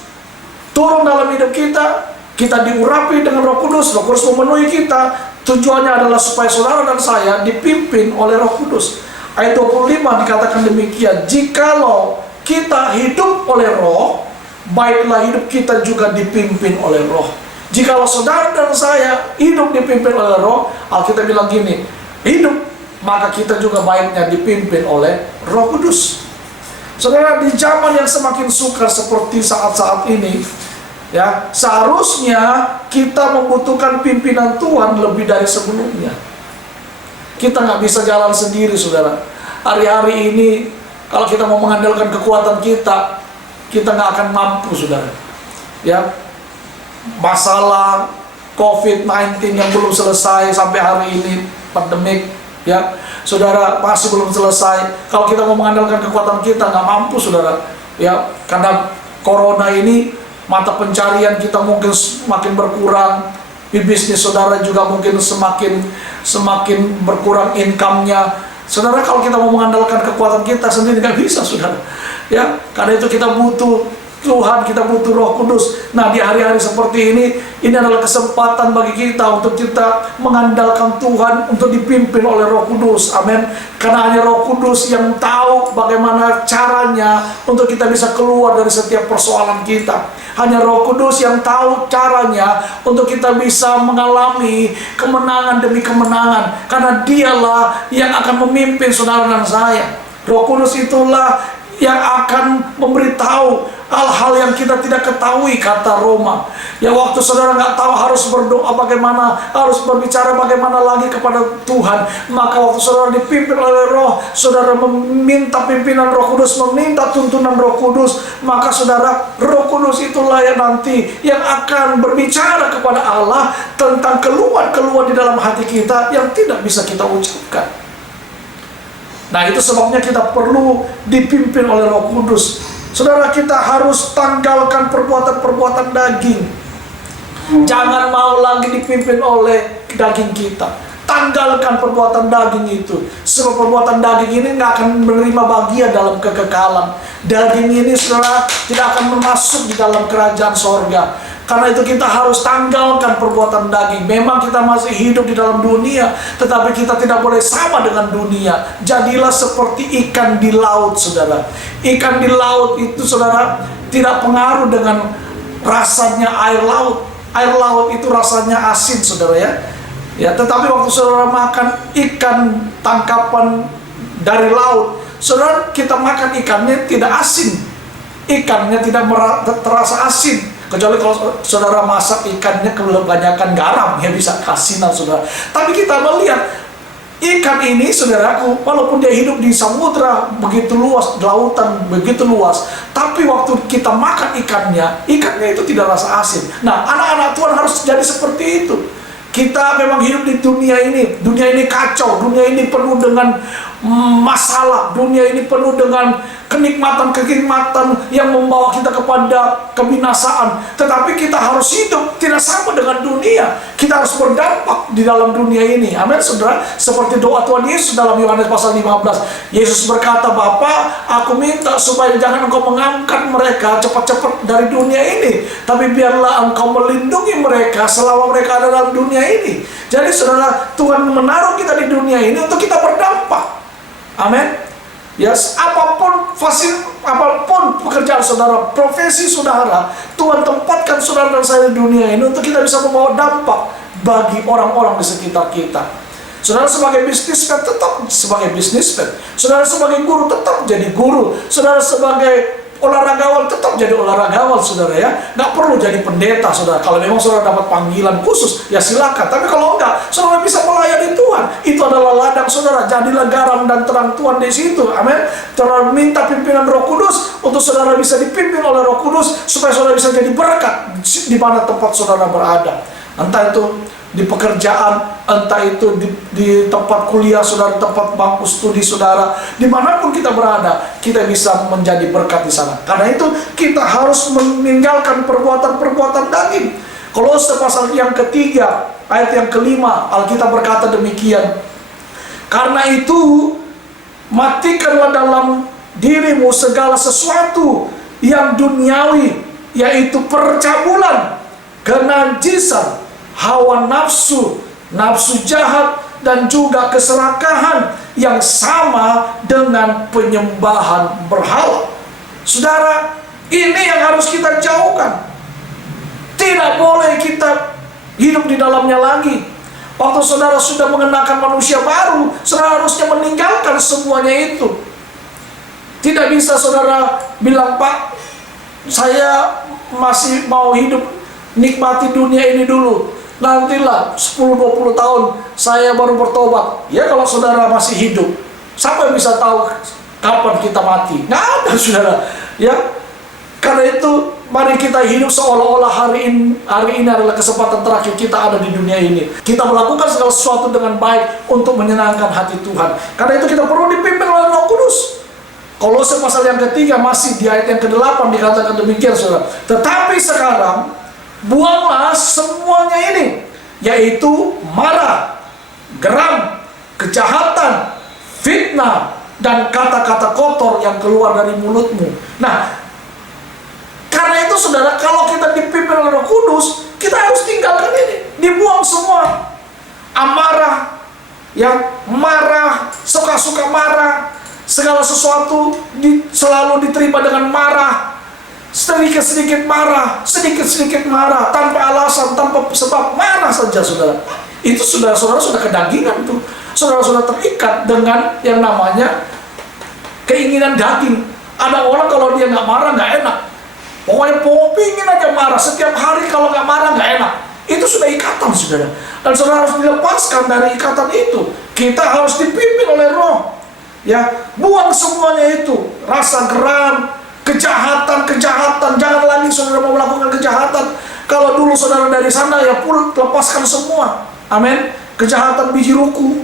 turun dalam hidup kita, kita diurapi dengan Roh Kudus memenuhi kita. Tujuannya adalah supaya saudara dan saya dipimpin oleh Roh Kudus. Ayat 25 dikatakan demikian, jikalau kita hidup oleh roh, baiklah hidup kita juga dipimpin oleh roh. Jikalau saudara dan saya hidup dipimpin oleh roh, Alkitab bilang gini, hidup, maka kita juga baiknya dipimpin oleh Roh Kudus. Saudara, di zaman yang semakin sukar seperti saat-saat ini, ya, seharusnya kita membutuhkan pimpinan Tuhan lebih dari sebelumnya. Kita nggak bisa jalan sendiri, saudara. Hari-hari ini, kalau kita mau mengandalkan kekuatan kita nggak akan mampu, saudara. Ya, masalah COVID-19 yang belum selesai sampai hari ini, pandemik, ya, saudara, masih belum selesai. Kalau kita mau mengandalkan kekuatan kita nggak mampu, saudara. Ya, karena corona ini, mata pencarian kita mungkin semakin berkurang, di bisnis saudara juga mungkin semakin berkurang income-nya. Saudara, kalau kita mau mengandalkan kekuatan kita sendiri nggak bisa, saudara. Ya, karena itu kita butuh Tuhan, kita butuh Roh Kudus. Nah, di hari-hari seperti ini adalah kesempatan bagi kita untuk kita mengandalkan Tuhan, untuk dipimpin oleh Roh Kudus. Amin. Karena hanya Roh Kudus yang tahu bagaimana caranya untuk kita bisa keluar dari setiap persoalan kita. Hanya Roh Kudus yang tahu caranya untuk kita bisa mengalami kemenangan demi kemenangan. Karena dialah yang akan memimpin saudara dan saya. Roh Kudus itulah yang akan memberitahu hal-hal yang kita tidak ketahui, kata Roma. Ya, waktu saudara nggak tahu harus berdoa bagaimana, harus berbicara bagaimana lagi kepada Tuhan, maka waktu saudara dipimpin oleh Roh, saudara meminta pimpinan Roh Kudus, meminta tuntunan Roh Kudus, maka saudara, Roh Kudus itulah yang nanti yang akan berbicara kepada Allah tentang keluhan-keluhan di dalam hati kita yang tidak bisa kita ucapkan. Nah, itu sebabnya kita perlu dipimpin oleh Roh Kudus. Saudara, kita harus tanggalkan perbuatan-perbuatan daging. Jangan mau lagi dipimpin oleh daging kita. Tanggalkan perbuatan daging itu. Sebab perbuatan daging ini nggak akan menerima bagian dalam kekekalan. Daging ini, saudara, tidak akan masuk di dalam kerajaan sorga. Karena itu kita harus tanggalkan perbuatan daging. Memang kita masih hidup di dalam dunia, tetapi kita tidak boleh sama dengan dunia. Jadilah seperti ikan di laut, saudara. Ikan di laut itu, saudara, tidak pengaruh dengan rasanya air laut. Air laut itu rasanya asin, saudara, ya. Ya, tetapi waktu saudara makan ikan tangkapan dari laut, saudara, kita makan ikannya tidak asin. Ikannya tidak terasa asin. Kecuali kalau saudara masak ikannya kebanyakan garam, ya bisa kasinan, saudara. Tapi kita melihat ikan ini, saudaraku, walaupun dia hidup di samudra begitu luas, di lautan begitu luas, tapi waktu kita makan ikannya itu tidak rasa asin. Nah, anak-anak Tuhan harus jadi seperti itu. Kita memang hidup di dunia ini kacau, dunia ini penuh dengan masalah, dunia ini penuh dengan kenikmatan-kenikmatan yang membawa kita kepada kebinasaan. Tetapi kita harus hidup tidak sama dengan dunia. Kita harus berdampak di dalam dunia ini. Amin, saudara. Seperti doa Tuhan Yesus dalam Yohanes pasal 15. Yesus berkata, Bapa, aku minta supaya jangan engkau mengangkat mereka cepat-cepat dari dunia ini, tapi biarlah engkau melindungi mereka selama mereka ada dalam dunia ini. Jadi, saudara, Tuhan menaruh kita di dunia ini untuk kita berdampak. Amin. Yes, apapun pekerjaan saudara, profesi saudara, Tuhan tempatkan saudara dan saya di dunia ini untuk kita bisa membawa dampak bagi orang-orang di sekitar kita. Saudara sebagai bisnismen tetap sebagai bisnismen. Saudara sebagai guru tetap jadi guru. Saudara sebagai olahragawan tetap jadi olahragawan, saudara, ya. Nggak perlu jadi pendeta, saudara. Kalau memang saudara dapat panggilan khusus, ya silakan. Tapi kalau enggak, saudara bisa melayani Tuhan. Itu adalah ladang saudara. Jadilah garam dan terang Tuhan di situ. Amin. Saudara minta pimpinan Roh Kudus untuk saudara bisa dipimpin oleh Roh Kudus supaya saudara bisa jadi berkat di mana tempat saudara berada. Entah itu di pekerjaan, entah itu di tempat kuliah saudara, tempat bangku studi saudara, dimanapun kita berada, kita bisa menjadi berkat di sana. Karena itu kita harus meninggalkan perbuatan-perbuatan daging. Kolose pasal yang ketiga, ayat yang kelima, Alkitab berkata demikian. Karena itu, matikanlah dalam dirimu segala sesuatu yang duniawi, yaitu percabulan, kenajisan, hawa nafsu, nafsu jahat, dan juga keserakahan yang sama dengan penyembahan berhala. Saudara, ini yang harus kita jauhkan. Tidak boleh kita hidup di dalamnya lagi. Waktu saudara sudah mengenakan manusia baru, saudara harusnya meninggalkan semuanya itu. Tidak bisa saudara bilang, Pak, saya masih mau hidup, nikmati dunia ini dulu. Nantilah 10-20 tahun saya baru bertobat. Ya, kalau saudara masih hidup, siapa yang bisa tahu kapan kita mati? Nggak ada, saudara. Ya, karena itu mari kita hidup seolah-olah hari ini adalah kesempatan terakhir kita ada di dunia ini. Kita melakukan segala sesuatu dengan baik untuk menyenangkan hati Tuhan. Karena itu kita perlu dipimpin oleh Roh Kudus. Kolose pasal yang ketiga masih di ayat yang ke-8 dikatakan demikian, saudara. Tetapi sekarang buanglah semuanya ini, yaitu marah, geram, kejahatan, fitnah, dan kata-kata kotor yang keluar dari mulutmu. Nah, Karena itu saudara, kalau kita dipimpin oleh Roh Kudus, kita harus tinggalkan ini, dibuang semua amarah, yang marah, suka-suka marah, segala sesuatu selalu diterima dengan marah, sedikit-sedikit marah, tanpa alasan, tanpa sebab, marah saja saudara. Itu saudara-saudara sudah kedagingan tuh. Saudara-saudara terikat dengan yang namanya keinginan daging. Ada orang kalau dia nggak marah nggak enak. Pokoknya pingin aja marah. Setiap hari kalau nggak marah nggak enak. Itu sudah ikatan saudara. Dan saudara harus dilepaskan dari ikatan itu. Kita harus dipimpin oleh Roh. Ya, buang semuanya itu. Rasa geram, kejahatan. Jangan lagi saudara mau melakukan kejahatan. Kalau dulu saudara dari sana ya lepaskan semua. Amin. Kejahatan biji ruku.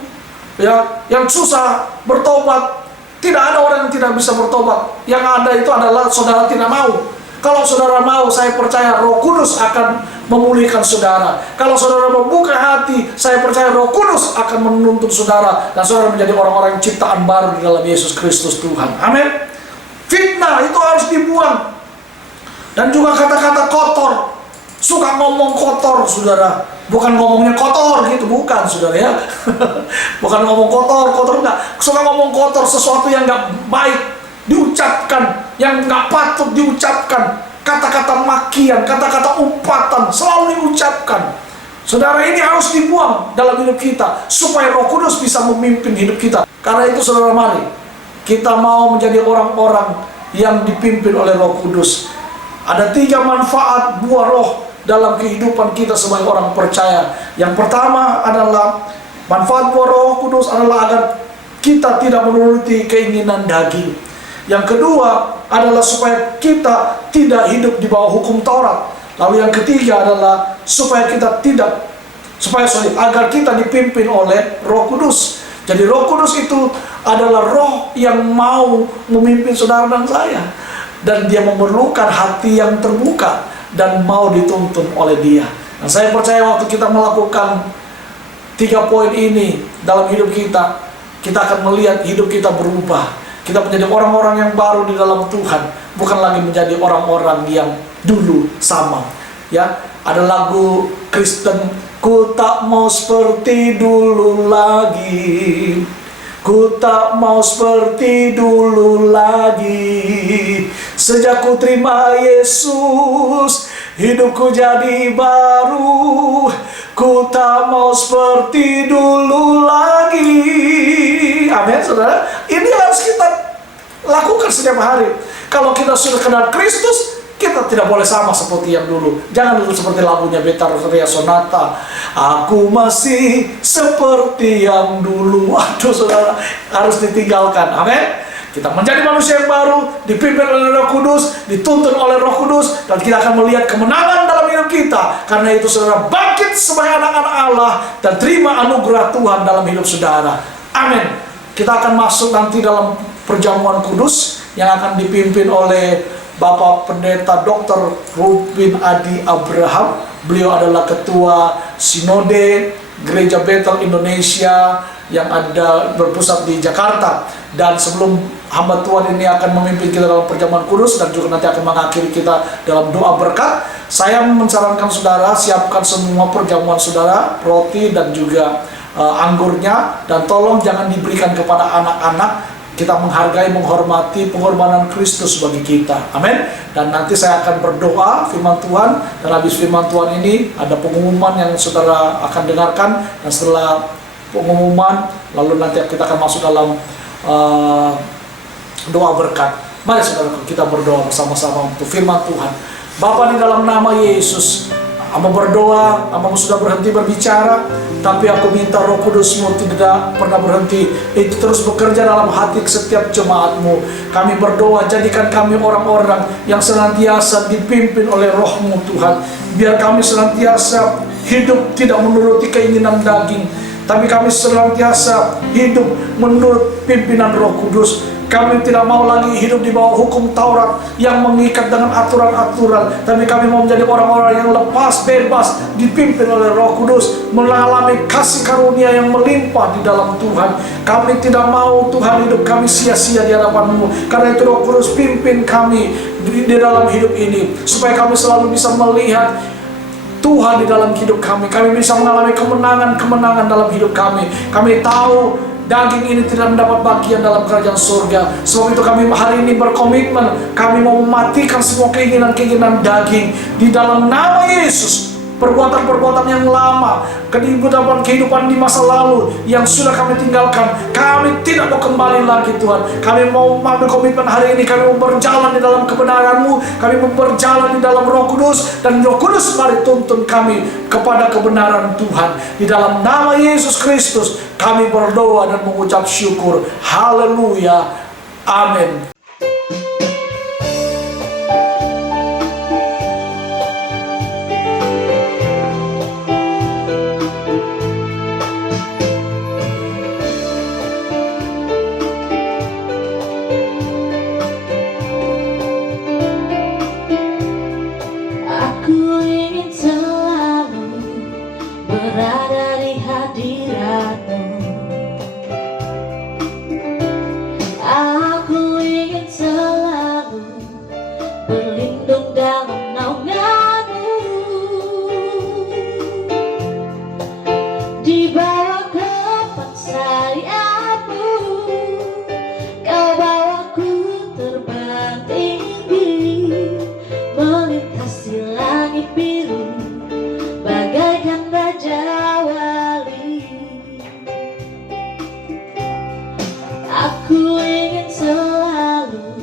Ya, yang susah bertobat. Tidak ada orang yang tidak bisa bertobat. Yang ada itu adalah saudara tidak mau. Kalau saudara mau, saya percaya Roh Kudus akan memulihkan saudara. Kalau saudara membuka hati, saya percaya Roh Kudus akan menuntun saudara. Dan saudara menjadi orang-orang yang ciptaan baru di dalam Yesus Kristus Tuhan. Amin. Fitnah itu harus dibuang. Dan juga kata-kata kotor. Suka ngomong kotor saudara. Bukan ngomongnya kotor gitu, bukan saudara ya. Bukan ngomong kotor enggak. Suka ngomong kotor, sesuatu yang enggak baik diucapkan, yang enggak patut diucapkan. Kata-kata makian, kata-kata umpatan selalu diucapkan. Saudara, ini harus dibuang dalam hidup kita supaya Roh Kudus bisa memimpin hidup kita. Karena itu saudara, mari kita mau menjadi orang-orang yang dipimpin oleh Roh Kudus. Ada 3 manfaat buah roh dalam kehidupan kita sebagai orang percaya. Yang pertama adalah manfaat buah Roh Kudus adalah agar kita tidak menuruti keinginan daging. Yang kedua adalah supaya kita tidak hidup di bawah hukum Taurat. Lalu yang ketiga adalah agar kita dipimpin oleh Roh Kudus. Jadi Roh Kudus itu adalah roh yang mau memimpin saudara dan saya. Dan dia memerlukan hati yang terbuka dan mau dituntun oleh dia. Nah, saya percaya waktu kita melakukan 3 poin ini dalam hidup kita, kita akan melihat hidup kita berubah. Kita menjadi orang-orang yang baru di dalam Tuhan, bukan lagi menjadi orang-orang yang dulu sama. Ya, ada lagu Kristen, ku tak mau seperti dulu lagi. Ku tak mau seperti dulu lagi. Sejak ku terima Yesus, hidupku jadi baru. Ku tak mau seperti dulu lagi. Amin, saudara. Ini harus kita lakukan setiap hari. Kalau kita sudah kenal Kristus, kita tidak boleh sama seperti yang dulu. Jangan dulu seperti lagunya Betharia Sonata, aku masih seperti yang dulu. Waduh saudara, harus ditinggalkan. Amin. Kita menjadi manusia yang baru, dipimpin oleh Roh Kudus, dituntun oleh Roh Kudus, dan kita akan melihat kemenangan dalam hidup kita. Karena itu saudara, bangkit sebagai anak-anak Allah dan terima anugerah Tuhan dalam hidup saudara. Amin. Kita akan masuk nanti dalam perjamuan kudus yang akan dipimpin oleh Bapak Pendeta Dr. Rubin Adi Abraham. Beliau adalah Ketua Sinode Gereja Bethel Indonesia yang ada berpusat di Jakarta. Dan sebelum hamba Tuhan ini akan memimpin kita dalam perjamuan kudus dan juga nanti akan mengakhiri kita dalam doa berkat, saya mensarankan saudara siapkan semua perjamuan saudara, roti dan juga anggurnya, dan tolong jangan diberikan kepada anak-anak. Kita menghargai, menghormati pengorbanan Kristus bagi kita. Amin. Dan nanti saya akan berdoa firman Tuhan. Dan habis firman Tuhan ini ada pengumuman yang saudara akan dengarkan. Dan setelah pengumuman, lalu nanti kita akan masuk dalam doa berkat. Mari saudara, kita berdoa bersama-sama untuk firman Tuhan. Bapa, di dalam nama Yesus, Amba berdoa, Amba sudah berhenti berbicara, tapi aku minta Roh Kudus-Mu tidak pernah berhenti, itu terus bekerja dalam hati setiap jemaat-Mu. Kami berdoa, jadikan kami orang-orang yang senantiasa dipimpin oleh Roh-Mu Tuhan. Biar kami senantiasa hidup tidak menuruti keinginan daging, tapi kami senantiasa hidup menurut pimpinan Roh Kudus. Kami tidak mau lagi hidup di bawah hukum Taurat yang mengikat dengan aturan-aturan, tapi kami mau menjadi orang-orang yang lepas, bebas, dipimpin oleh Roh Kudus, mengalami kasih karunia yang melimpah di dalam Tuhan. Kami tidak mau Tuhan hidup kami sia-sia di hadapan-Mu. Karena itu Roh Kudus pimpin kami di dalam hidup ini, supaya kami selalu bisa melihat Tuhan di dalam hidup kami. Kami bisa mengalami kemenangan-kemenangan dalam hidup kami. Kami tahu daging ini tidak mendapat bagian dalam kerajaan surga. Sebab itu kami hari ini berkomitmen, kami mau mematikan semua keinginan-keinginan daging di dalam nama Yesus. Perbuatan-perbuatan yang lama, kehidupan di masa lalu yang sudah kami tinggalkan, kami tidak mau kembali lagi Tuhan. Kami mau mengambil komitmen hari ini, kami mau berjalan di dalam kebenaran-Mu, kami mau berjalan di dalam Roh Kudus, dan Roh Kudus mari tuntun kami kepada kebenaran Tuhan. Di dalam nama Yesus Kristus kami berdoa dan mengucap syukur. Haleluya. Amin. Aku ingin selalu berada di hadirat-Mu. Aku ingin selalu berlindung dalam naungan-Mu. Di bawah kepak sayap-Mu, Kau bawaku terbang tinggi, melintasi langit biru bagaikan Raja Wali. Aku ingin selalu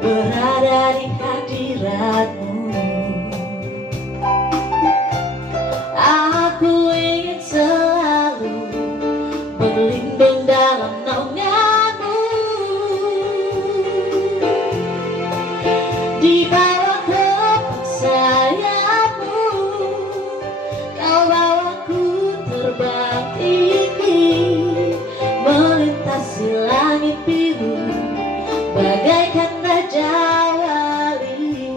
berada di hadirat-Mu. Aku ingin selalu berlindung dalam naungan-Mu. Di bawah kepak sayap-Mu, Kau bawaku terbang tinggi, melintasi langit biru bagaikan Raja Wali.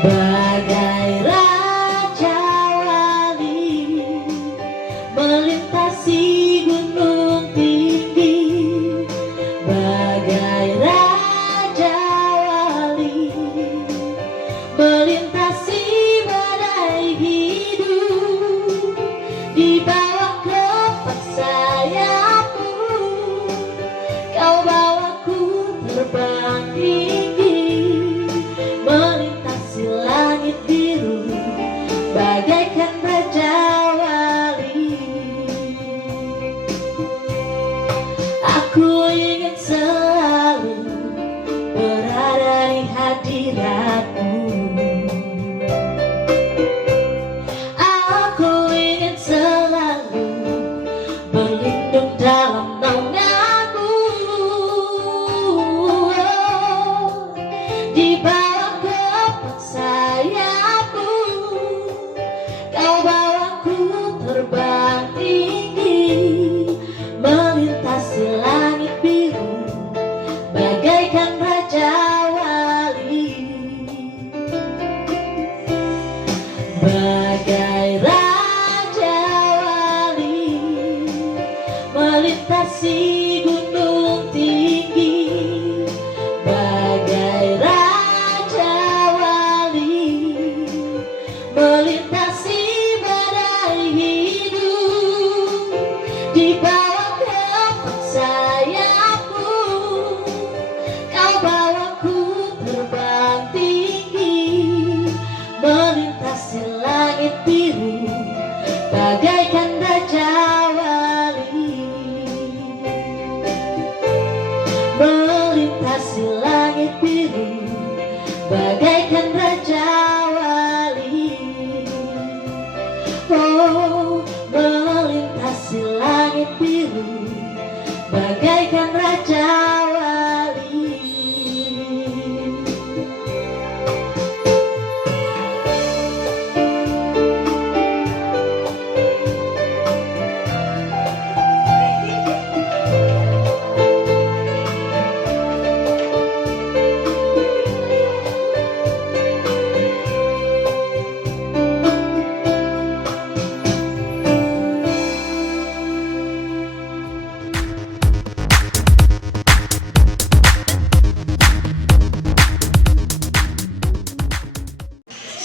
Bagai Raja Wali melintasi gunung tinggi, bagai Raja Wali melintasi badai hidup. Di bawah kepak sayap-Mu, Kau bawaku terbang tinggi, melintasi langit biru bagaikan Raja Wali. Aku ingin selalu berada di hadirat-Mu. Aku ingin selalu berlindung dalam naungan-Mu. Di bawah kepak sayap-Mu, Kau bawaku terbang tinggi, melintasi langit biru bagaikan Raja Wali. Bagai Raja Wali melintasi gunung tinggi, bagai Raja Wali melintasi badai hidup. Di bawah kepak sayap-Mu, Kau bawaku terbang tinggi, melintasi langit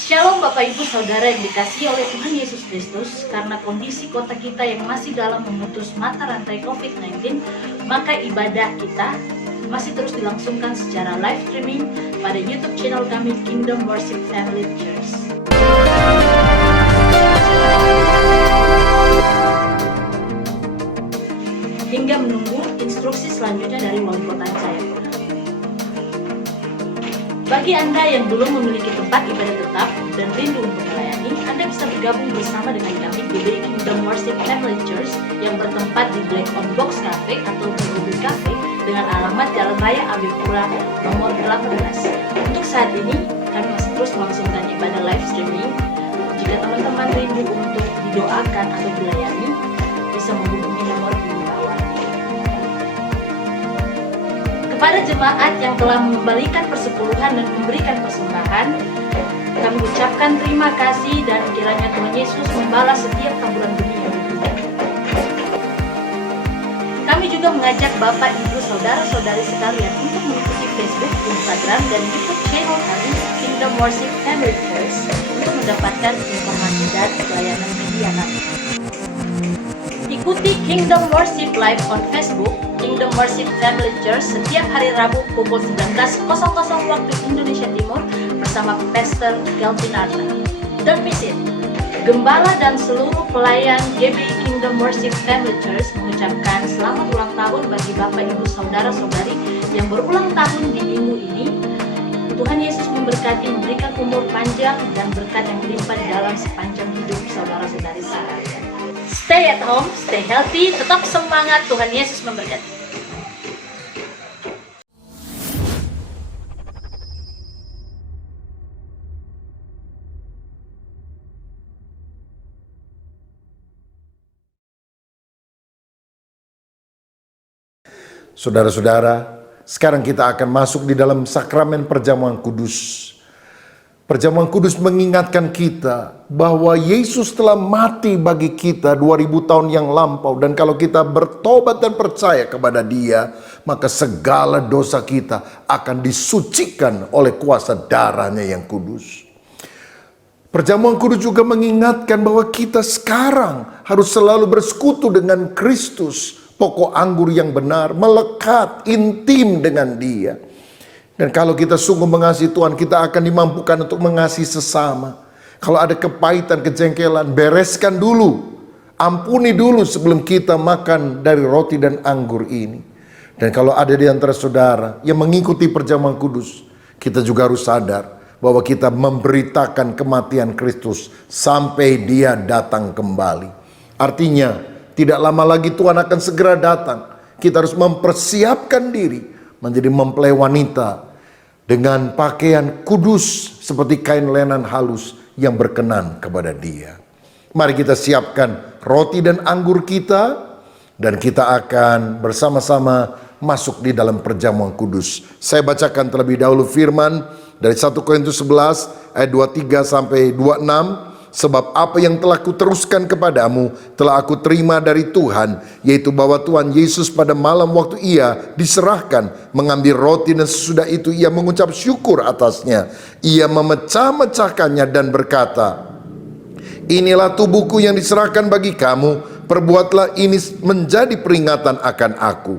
Shalom Bapak Ibu Saudara yang dikasihi oleh Tuhan Yesus Kristus. Karena kondisi kota kita yang masih dalam memutus mata rantai COVID-19, maka ibadah kita masih terus dilangsungkan secara live streaming pada YouTube channel kami Kingdom Worship Family Church. Hingga menunggu instruksi selanjutnya dari Wali Kota Jayapura. Bagi Anda yang belum memiliki tempat ibadah tetap dan rindu untuk melayani, Anda bisa bergabung bersama dengan kami GBI Kingdom Worship Family Church yang bertempat di Black on Box Cafe atau Berubah Cafe dengan alamat Jalan Raya Abipura nomor 18. Untuk saat ini, kami masih terus melangsungkan ibadah live streaming. Jika teman-teman rindu untuk didoakan atau dilayani, bisa menghubungi nomor di bawah. Kepada jemaat yang telah mengembalikan persepuluhan dan memberikan persembahan, kami ucapkan terima kasih dan kiranya Tuhan Yesus membalas setiap taburan benih yang diberikan. Kami juga mengajak Bapak, Ibu, Saudara-saudari sekalian untuk mengikuti Facebook, Instagram, dan YouTube channel kami Kingdom Worship Family Church untuk mendapatkan informasi dan pelayanan media kami. Ikuti Kingdom Worship Live on Facebook, Kingdom Worship Family Church setiap hari Rabu pukul 19.00 waktu Indonesia Timur bersama Pastor Kelvin Arta. Don't miss it. Gembala dan seluruh pelayan GBI Kingdom Worship Family Church mengucapkan selamat ulang tahun bagi Bapak, Ibu, Saudara-saudari yang berulang tahun di minggu ini. Tuhan Yesus memberkati, memberikan umur panjang dan berkat yang berlimpah di dalam sepanjang hidup saudara-saudari sekalian. Stay at home, stay healthy, tetap semangat, Tuhan Yesus memberkati. Saudara-saudara, sekarang kita akan masuk di dalam sakramen perjamuan kudus. Perjamuan kudus mengingatkan kita bahwa Yesus telah mati bagi kita 2000 tahun yang lampau. Dan kalau kita bertobat dan percaya kepada Dia, maka segala dosa kita akan disucikan oleh kuasa darahnya yang kudus. Perjamuan kudus juga mengingatkan bahwa kita sekarang harus selalu bersekutu dengan Kristus, pokok anggur yang benar, melekat intim dengan Dia. Dan kalau kita sungguh mengasihi Tuhan, kita akan dimampukan untuk mengasihi sesama. Kalau ada kepahitan, kejengkelan, bereskan dulu, ampuni dulu sebelum kita makan dari roti dan anggur ini. Dan kalau ada di antara saudara yang mengikuti perjamuan kudus, kita juga harus sadar bahwa kita memberitakan kematian Kristus sampai Dia datang kembali. Artinya, tidak lama lagi Tuhan akan segera datang. Kita harus mempersiapkan diri menjadi mempelai wanita dengan pakaian kudus seperti kain lenan halus yang berkenan kepada Dia. Mari kita siapkan roti dan anggur kita, dan kita akan bersama-sama masuk di dalam perjamuan kudus. Saya bacakan terlebih dahulu firman dari 1 Korintus 11 ayat 23 sampai 26. Sebab apa yang telah kuteruskan kepadamu telah aku terima dari Tuhan, yaitu bahwa Tuhan Yesus pada malam waktu Ia diserahkan mengambil roti, dan sesudah itu Ia mengucap syukur atasnya. Ia memecah-mecahkannya dan berkata, "Inilah tubuhku yang diserahkan bagi kamu, perbuatlah ini menjadi peringatan akan aku."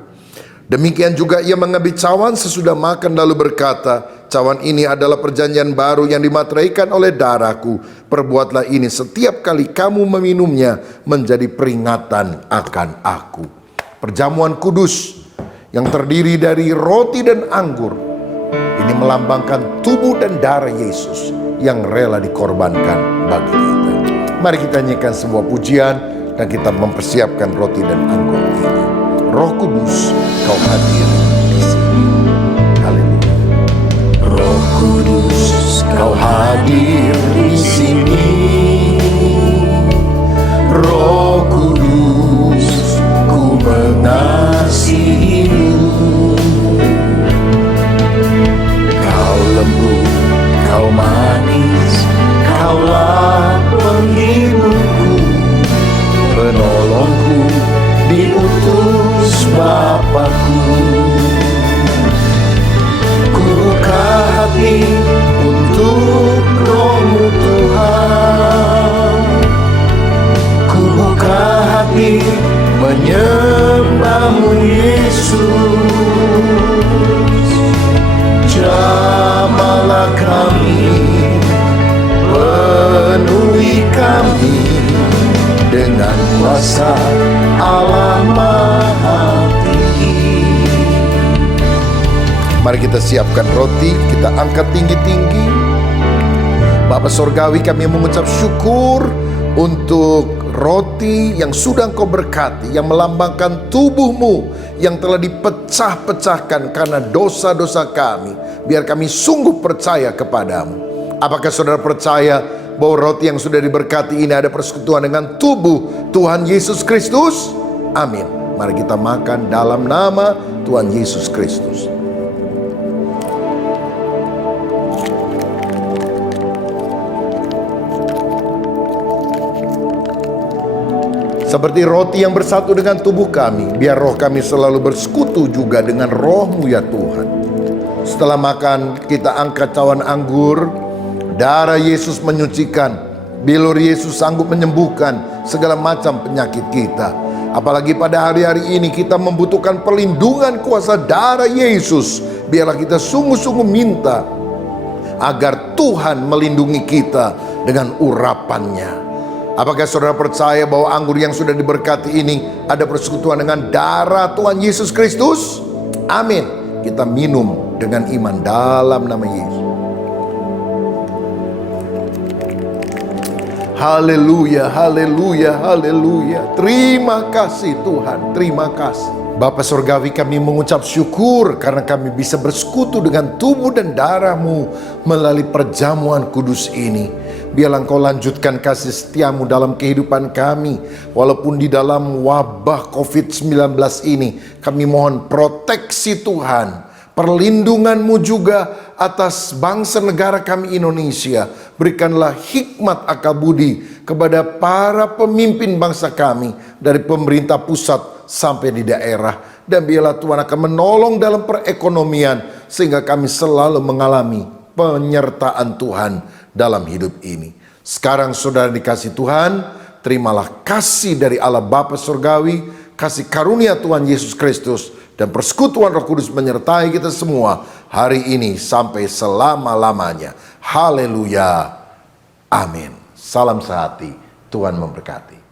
Demikian juga Ia mengambil cawan sesudah makan lalu berkata, "Cawan ini adalah perjanjian baru yang dimateraikan oleh darahku. Perbuatlah ini setiap kali kamu meminumnya menjadi peringatan akan aku." Perjamuan kudus yang terdiri dari roti dan anggur ini melambangkan tubuh dan darah Yesus yang rela dikorbankan bagi kita. Mari kita nyanyikan sebuah pujian dan kita mempersiapkan roti dan anggur ini. Roh Kudus, Kau hadir di sini. Haleluya. Roh Kudus, Kau hadir di sini. Roh Kudus, ku mengasihimu. Kau lembut, Kau manis, Kaulah penghiburku, penolongku, diutus Bapakku. Ku buka hati untuk Roh-Mu kuasa Allah Maha Tinggi. Mari kita siapkan roti, kita angkat tinggi-tinggi. Bapa Sorgawi, kami mengucap syukur untuk roti yang sudah Engkau berkati, yang melambangkan tubuh-Mu yang telah dipecah-pecahkan karena dosa-dosa kami. Biar kami sungguh percaya kepadamu. Apakah saudara percaya bahwa roti yang sudah diberkati ini ada persekutuan dengan tubuh Tuhan Yesus Kristus? Amin. Mari kita makan dalam nama Tuhan Yesus Kristus. Seperti roti yang bersatu dengan tubuh kami, biar roh kami selalu bersekutu juga dengan roh-Mu ya Tuhan. Setelah makan, kita angkat cawan anggur. Darah Yesus menyucikan, bilur Yesus sanggup menyembuhkan segala macam penyakit kita. Apalagi pada hari-hari ini kita membutuhkan perlindungan kuasa darah Yesus. Biarlah kita sungguh-sungguh minta agar Tuhan melindungi kita dengan urapannya. Apakah saudara percaya bahwa anggur yang sudah diberkati ini ada persekutuan dengan darah Tuhan Yesus Kristus? Amin. Kita minum dengan iman dalam nama Yesus. Haleluya, haleluya, haleluya. Terima kasih Tuhan, terima kasih. Bapa Surgawi, kami mengucap syukur karena kami bisa bersekutu dengan tubuh dan darah-Mu melalui perjamuan kudus ini. Biarlah Engkau lanjutkan kasih setia-Mu dalam kehidupan kami. Walaupun di dalam wabah COVID-19 ini, kami mohon proteksi Tuhan. Perlindungan-Mu juga atas bangsa negara kami Indonesia. Berikanlah hikmat akal budi kepada para pemimpin bangsa kami, dari pemerintah pusat sampai di daerah. Dan biarlah Tuhan akan menolong dalam perekonomian, sehingga kami selalu mengalami penyertaan Tuhan dalam hidup ini. Sekarang saudara dikasih Tuhan, terimalah kasih dari Allah Bapa Surgawi, kasih karunia Tuhan Yesus Kristus, dan persekutuan Roh Kudus menyertai kita semua hari ini sampai selama-lamanya. Haleluya. Amin. Salam sehati. Tuhan memberkati.